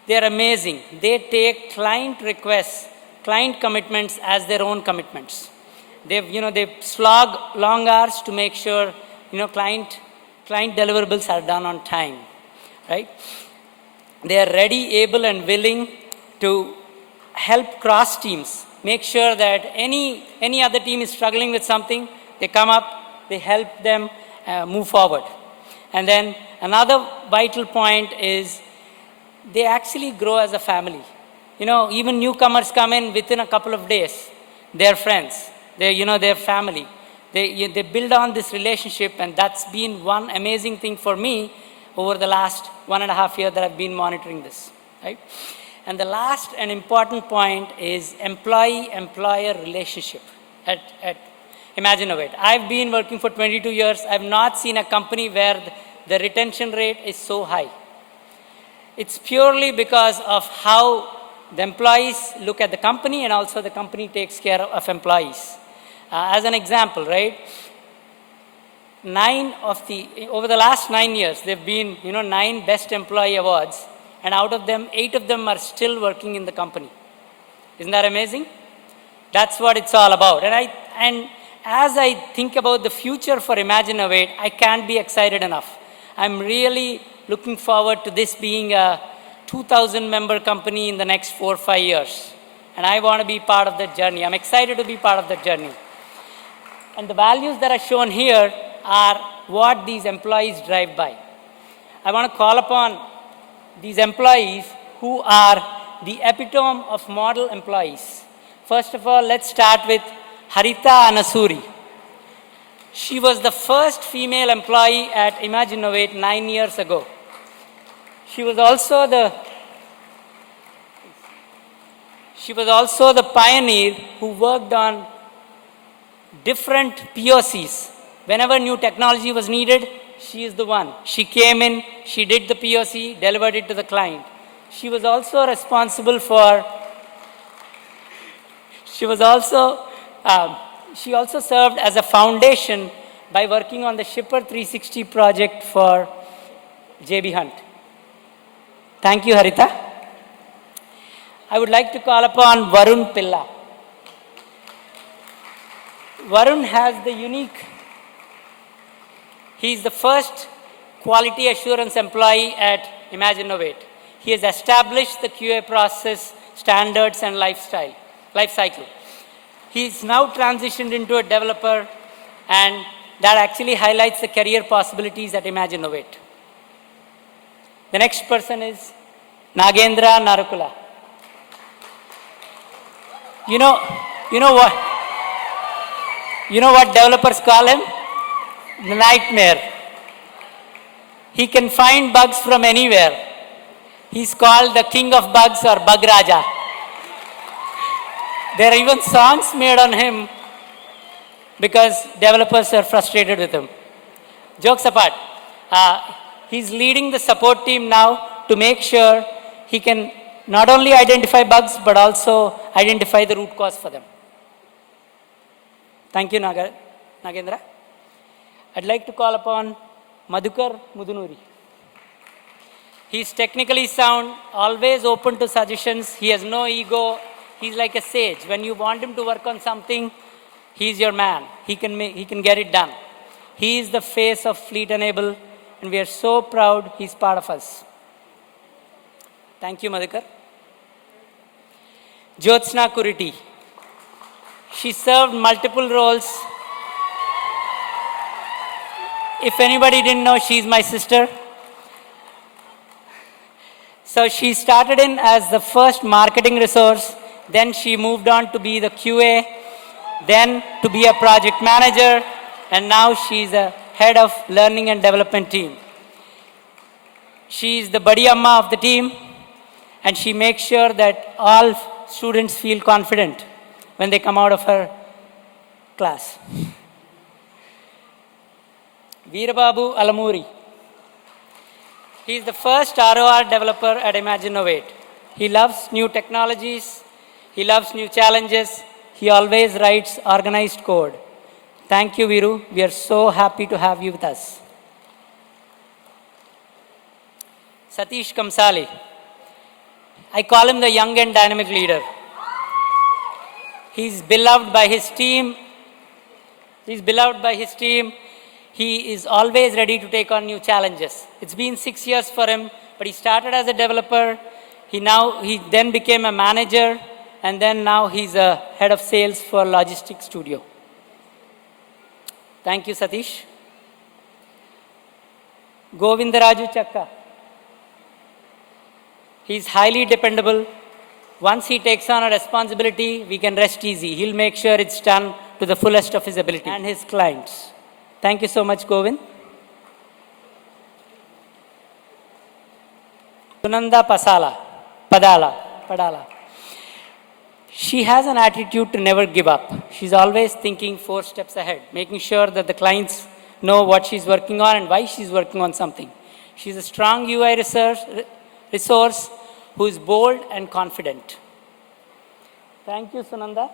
They're amazing. They take client requests, client commitments as their own commitments. They slog long hours to make sure, client deliverables are done on time, right? They are ready, able, and willing to help cross teams. Make sure that any other team is struggling with something, they come up, they help them move forward. And then another vital point is they actually grow as a family. You know, even newcomers come in within a couple of days. They're friends. They're family. They build on this relationship, and that's been one amazing thing for me over the last 1.5 years that I've been monitoring this, right? And the last and important point is employee-employer relationship at Imaginnovate. I've been working for 22 years. I've not seen a company where the retention rate is so high. It's purely because of how the employees look at the company, and also the company takes care of employees. As an example, right? Over the last 9 years, there have been 9 best employee awards, and out of them, 8 of them are still working in the company. Isn't that amazing? That's what it's all about. And as I think about the future for Imaginnovate, I can't be excited enough. I'm really looking forward to this being a 2,000 member company in the next 4 or 5 years. And I want to be part of that journey. I'm excited to be part of that journey. And the values that are shown here are what these employees drive by. I want to call upon these employees who are the epitome of model employees. First of all, let's start with Harita Anasuri. She was the first female employee at Imaginnovate 9 years ago. She was also the pioneer who worked on different POCs. Whenever new technology was needed, she is the one. She came in, she did the POC, delivered it to the client. She also served as a foundation by working on the Shipper 360 project for JB Hunt. Thank you, Harita. I would like to call upon Varun Pilla. Varun has the unique, he's the first quality assurance employee at Imaginnovate. He has established the QA process, standards, and life cycle. He's now transitioned into a developer, and that actually highlights the career possibilities at Imaginnovate. The next person is Nagendra Narakula. You know what developers call him? The nightmare. He can find bugs from anywhere. He's called the king of bugs or Bug Raja. There are even songs made on him because developers are frustrated with him. Jokes apart, he's leading the support team now to make sure he can not only identify bugs, but also identify the root cause for them. Thank you, Nagendra. I'd like to call upon Madhukar Mudunuri. He's technically sound, always open to suggestions. He has no ego. He's like a sage. When you want him to work on something, he's your man. He can get it done. He is the face of Fleet Enable, and we are so proud he's part of us. Thank you, Madhukar. Jyotsna Kuriti. She served multiple roles. If anybody didn't know, she's my sister. So she started in as the first marketing resource, then she moved on to be the QA, then to be a project manager, and now she's a head of learning and development team. She's the buddy amma of the team, and she makes sure that all students feel confident when they come out of her class. Veerababu Alamuri. He is the first ROR developer at Imaginnovate. He loves new technologies. He loves new challenges. He always writes organized code. Thank you, Viru. We are so happy to have you with us. Satish Kamsali. I call him the young and dynamic leader. He's beloved by his team. He is always ready to take on new challenges. It's been 6 years for him, but he started as a developer. He then became a manager, and then now he's a head of sales for Logistics Studio. Thank you, Satish. Govindaraju Chakka. He's highly dependable. Once he takes on a responsibility, we can rest easy. He'll make sure it's done to the fullest of his ability, and his clients. Thank you so much, Govind. Sunanda Padala. She has an attitude to never give up. She's always thinking 4 steps ahead, making sure that the clients know what she's working on and why she's working on something. She's a strong UI resource who is bold and confident. Thank you, Sunanda.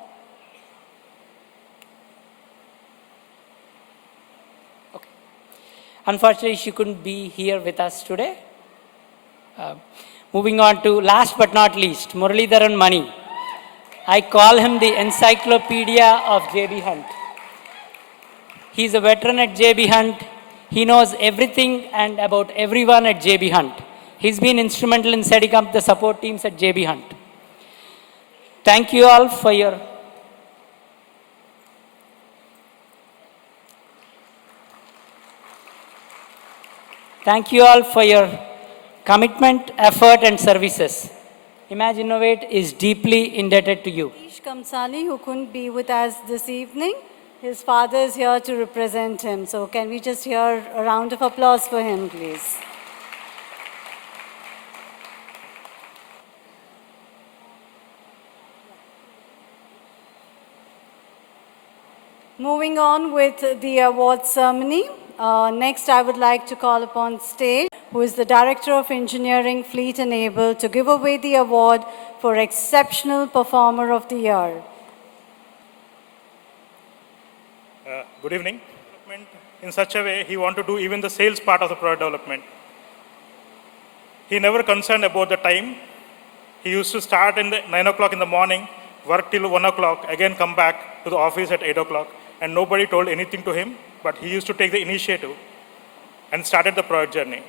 Okay. Unfortunately, she couldn't be here with us today. Moving on to last but not least, Muralidharan Mani. I call him the encyclopedia of JB Hunt. He's a veteran at JB Hunt. He knows everything and about everyone at JB Hunt. He's been instrumental in setting up the support teams at JB Hunt. Thank you all for your commitment, effort, and services. Imaginnovate is deeply indebted to you. Satish Kamsani, who couldn't be with us this evening, his father is here to represent him. So can we just hear a round of applause for him, please? Moving on with the award ceremony. Next, I would like to call upon stage, who is the Director of Engineering, Fleet and Able, to give away the award for Exceptional Performer of the Year. Good evening. In such a way, he wanted to do even the sales part of the product development. He never concerned about the time. He used to start in the 9 o'clock in the morning, work till 1 o'clock, again come back to the office at 8 o'clock, and nobody told anything to him, but he used to take the initiative and started the product journey.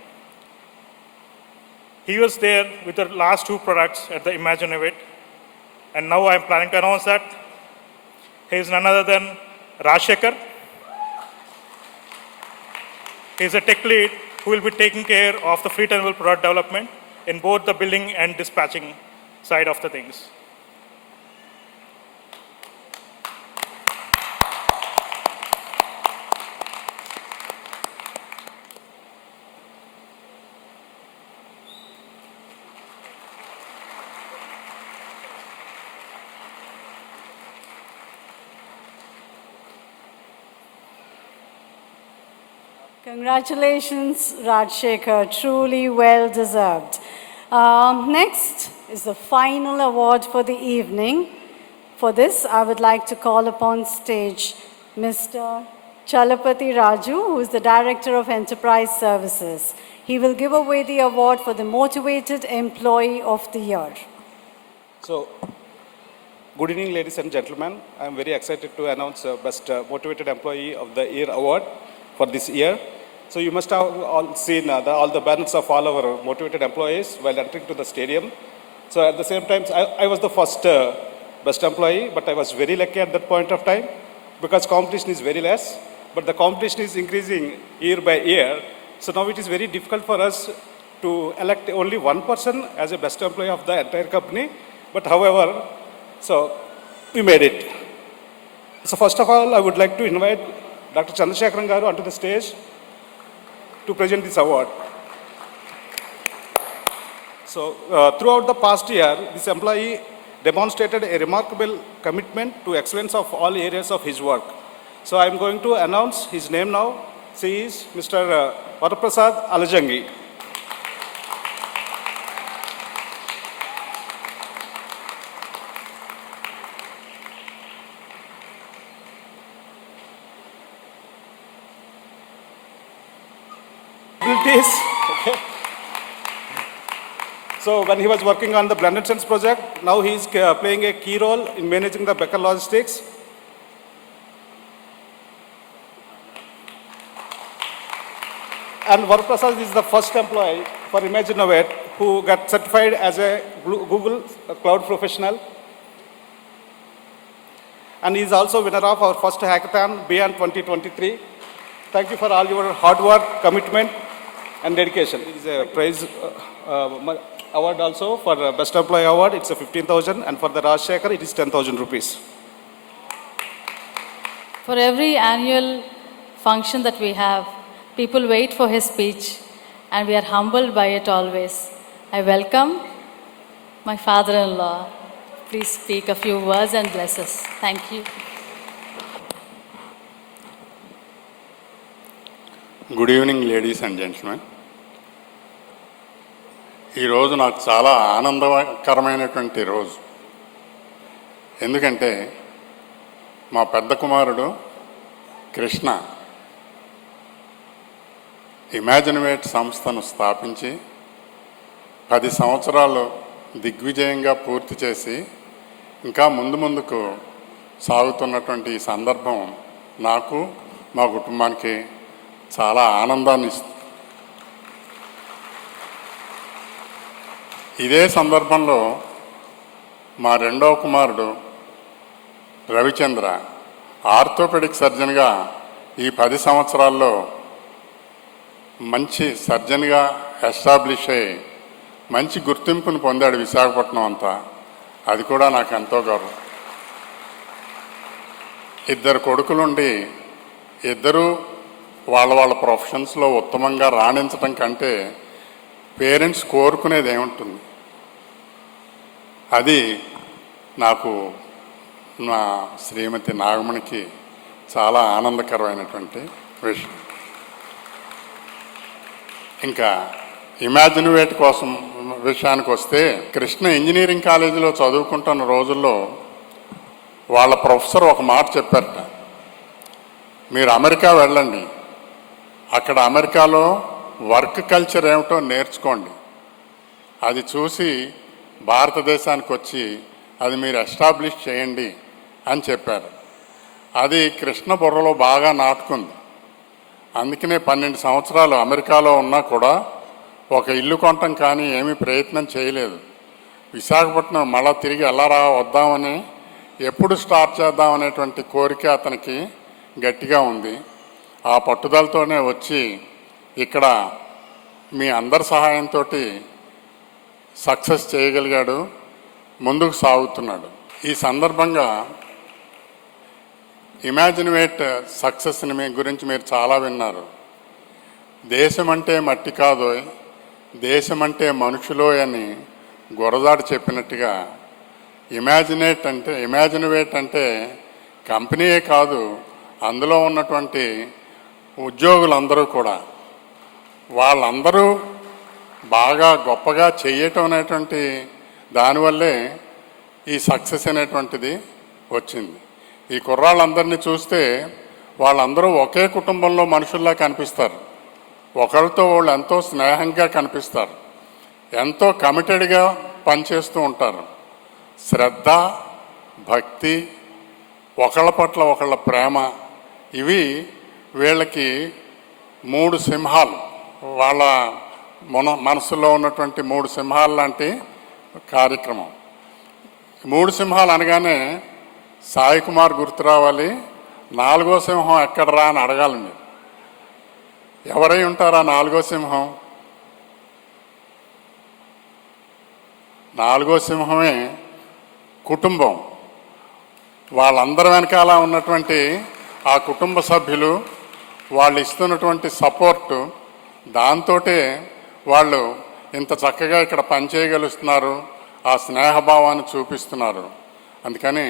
He was there with the last 2 products at the Imaginnovate, and now I'm planning to announce that he is none other than Rajshekhar. He is a tech lead who will be taking care of the fleet and able product development in both the billing and dispatching side of the things. Congratulations, Rajshekhar, truly well deserved. Next is the final award for the evening. For this, I would like to call upon stage Mr. Chalapati Raju, who is the Director of Enterprise Services. He will give away the award for the Motivated Employee of the Year. So, good evening, ladies and gentlemen. I am very excited to announce Best Motivated Employee of the Year award for this year. So you must have all seen all the banners of all our motivated employees while entering to the stadium. So at the same time, I was the first best employee, but I was very lucky at that point of time because competition is very less, but the competition is increasing year by year. So now it is very difficult for us to elect only one person as a best employee of the entire company. But however, so we made it. So first of all, I would like to invite Dr. Chandrasekharan Garu onto the stage to present this award. So throughout the past year, this employee demonstrated a remarkable commitment to excellence of all areas of his work. So I am going to announce his name now. He is Mr. Varaprasad Alajangi. Okay. So when he was working on the Blended Sense project, now he is playing a key role in managing the Becker logistics. And Varaprasad is the first employee for Imaginnovate who got certified as a Google Cloud Professional. And he is also winner of our first hackathon, Beyond 2023. Thank you for all your hard work, commitment, and dedication. It is a prize award also for Best Employee Award. It's a 15,000, and for the Rajshekhar, it is 10,000 rupees. For every annual function that we have, people wait for his speech, and we are humbled by it always. I welcome my father-in-law. Please speak a few words and bless us. Thank you. Good evening ladies and gentlemen. ఈరోజు నాకు చాలా ఆనందకరమైనటువంటి రోజు. ఎందుకంటే మా పెద్ద కుమారుడు కృష్ణ ఇమాజినవేట్ సంస్థను స్థాపించి 10 సంవత్సరాలు దిగ్విజయంగా పూర్తి చేసి ఇంకా ముందుకు సాగుతున్నటువంటి ఈ సందర్భం నాకు మా కుటుంబానికి చాలా ఆనందాన్ని ఇస్తుంది. ఇదే సందర్భంలో మా రెండవ కుమారుడు రవిచంద్ర ఆర్థోపెడిక్ సర్జన్గా ఈ 10 సంవత్సరాల్లో మంచి సర్జన్గా ఎస్టాబ్లిష్ అయ్యి మంచి గుర్తింపును పొందాడు విశాఖపట్నం అంతా. అది కూడా నాకు ఎంతో గౌరవం. 2 కొడుకులుండి ఇద్దరూ వాళ్ళ ప్రొఫెషన్స్లో ఉత్తమంగా రాణించడం కంటే పేరెంట్స్ కోరుకునేది ఏముంటుంది? అది నాకు నా శ్రీమతి నాగమణికి చాలా ఆనందకరమైనటువంటి విషయం. ఇంకా ఇమాజినవేట్ కోసం విషయానికి వస్తే, కృష్ణ ఇంజనీరింగ్ కాలేజీలో చదువుకుంటున్న రోజుల్లో వాళ్ళ ప్రొఫెసర్ ఒక మాట చెప్పారట, మీరు అమెరికా వెళ్ళండి, అక్కడ అమెరికాలో వర్క్ కల్చర్ ఏమిటో నేర్చుకోండి, అది చూసి భారతదేశానికి వచ్చి అది మీరు ఎస్టాబ్లిష్ చేయండి అని చెప్పారు. అది కృష్ణ బుర్రలో బాగా నాటుకుంది. అందుకనే 12 సంవత్సరాలు అమెరికాలో ఉన్నా కూడా ఒక ఇల్లు కొనటం కానీ ఏమీ ప్రయత్నం చేయలేదు. విశాఖపట్నం మళ్ళా తిరిగి ఎలా వద్దామని, ఎప్పుడు స్టార్ట్ చేద్దామనేటువంటి కోరిక అతనికి గట్టిగా ఉంది. ఆ పట్టుదలతోనే వచ్చి ఇక్కడ మీ అందరి సహాయంతో సక్సెస్ చేయగలిగాడు, ముందుకు సాగుతున్నాడు. ఈ సందర్భంగా ఇమాజినవేట్ సక్సెస్ని గురించి మీరు చాలా విన్నారు. దేశం అంటే మట్టి కాదో, దేశం అంటే మనుషులో అని గొరదాడు చెప్పినట్టుగా ఇమాజినవేట్ అంటే కంపెనీయే కాదు, అందులో ఉన్నటువంటి ఉద్యోగులందరూ కూడా వాళ్ళందరూ బాగా గొప్పగా చేయటం అనేటువంటి దానివల్లే ఈ సక్సెస్ అనేటువంటిది వచ్చింది. ఈ కుర్రాళ్ళందరినీ చూస్తే వాళ్ళందరూ ఒకే కుటుంబంలో మనుషుల్లా కనిపిస్తారు. ఒకరితో వాళ్ళు ఎంతో స్నేహంగా కనిపిస్తారు, ఎంతో కమిటెడ్గా పనిచేస్తూ ఉంటారు. శ్రద్ధ, భక్తి, ఒకళ్ళ పట్ల ఒకళ్ళ ప్రేమ, ఇవి వీళ్ళకి 3 సింహాలు, వాళ్ళ మనసులో ఉన్నటువంటి 3 సింహాలు లాంటి కార్యక్రమం. 3 సింహాలు అనగానే సాయి కుమార్ గుర్తు రావాలి. 4వ సింహం ఎక్కడరా అని అడగాలి మీరు. ఎవరై ఉంటారా 4వ సింహం? 4వ సింహమే కుటుంబం. వాళ్ళందరి వెనకాల ఉన్నటువంటి ఆ కుటుంబ సభ్యులు, వాళ్ళు ఇస్తున్నటువంటి సపోర్టు, దాంతోటే వాళ్ళు ఇంత చక్కగా ఇక్కడ పనిచేయగలుగుతున్నారు, ఆ స్నేహభావాన్ని చూపిస్తున్నారు. అందుకని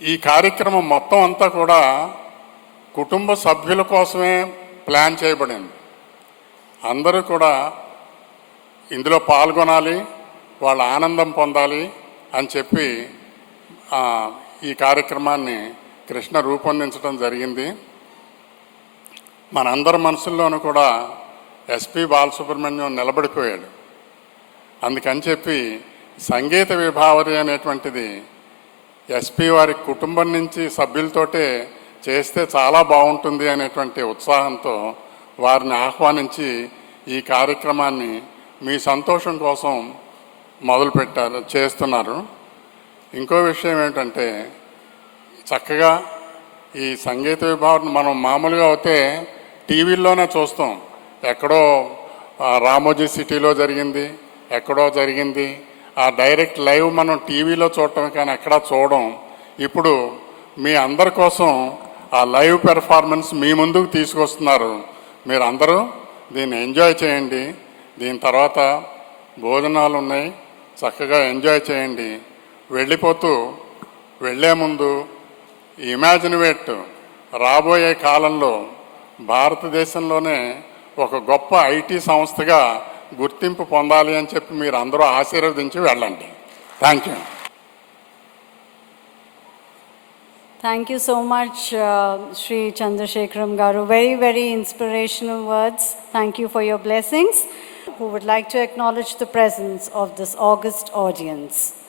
ఈ కార్యక్రమం మొత్తం అంతా కూడా కుటుంబ సభ్యుల కోసమే ప్లాన్ చేయబడింది. అందరూ కూడా ఇందులో పాల్గొనాలి, వాళ్ళ ఆనందం పొందాలి అని చెప్పి ఈ కార్యక్రమాన్ని కృష్ణ రూపొందించడం జరిగింది. మనందరి మనసుల్లోనూ కూడా ఎస్పి బాలసుబ్రహ్మణ్యం నిలబడిపోయాడు. అందుకని చెప్పి సంగీత విభావరి అనేటువంటిది ఎస్పి వారి కుటుంబం నుంచి సభ్యులతోటే చేస్తే చాలా బాగుంటుంది అనేటువంటి ఉత్సాహంతో వారిని ఆహ్వానించి ఈ కార్యక్రమాన్ని మీ సంతోషం కోసం మొదలుపెట్టారు చేస్తున్నారు. ఇంకో విషయం ఏంటంటే చక్కగా ఈ సంగీత విభాగం మనం మామూలుగా అయితే టీవీల్లోనే చూస్తాం. ఎక్కడో రామోజీ సిటీలో జరిగింది, ఎక్కడో జరిగింది, ఆ డైరెక్ట్ లైవ్ మనం టీవీలో చూడటం కానీ ఎక్కడా చూడడం. ఇప్పుడు మీ అందరి కోసం ఆ లైవ్ పెర్ఫార్మెన్స్ మీ ముందుకు తీసుకొస్తున్నారు. మీరు అందరూ దీన్ని ఎంజాయ్ చేయండి. దీని తర్వాత భోజనాలు ఉన్నాయి, చక్కగా ఎంజాయ్ చేయండి. వెళ్ళే ముందు ఇమాజినవేట్ రాబోయే కాలంలో భారతదేశంలోనే ఒక గొప్ప ఐటీ సంస్థగా గుర్తింపు పొందాలి అని చెప్పి మీరు అందరూ ఆశీర్వదించి వెళ్ళండి. Thank you. Thank you so much, Sri Chandrasekharam Garu. Very, very inspirational words. Thank you for your blessings. Who would like to acknowledge the presence of this august audience?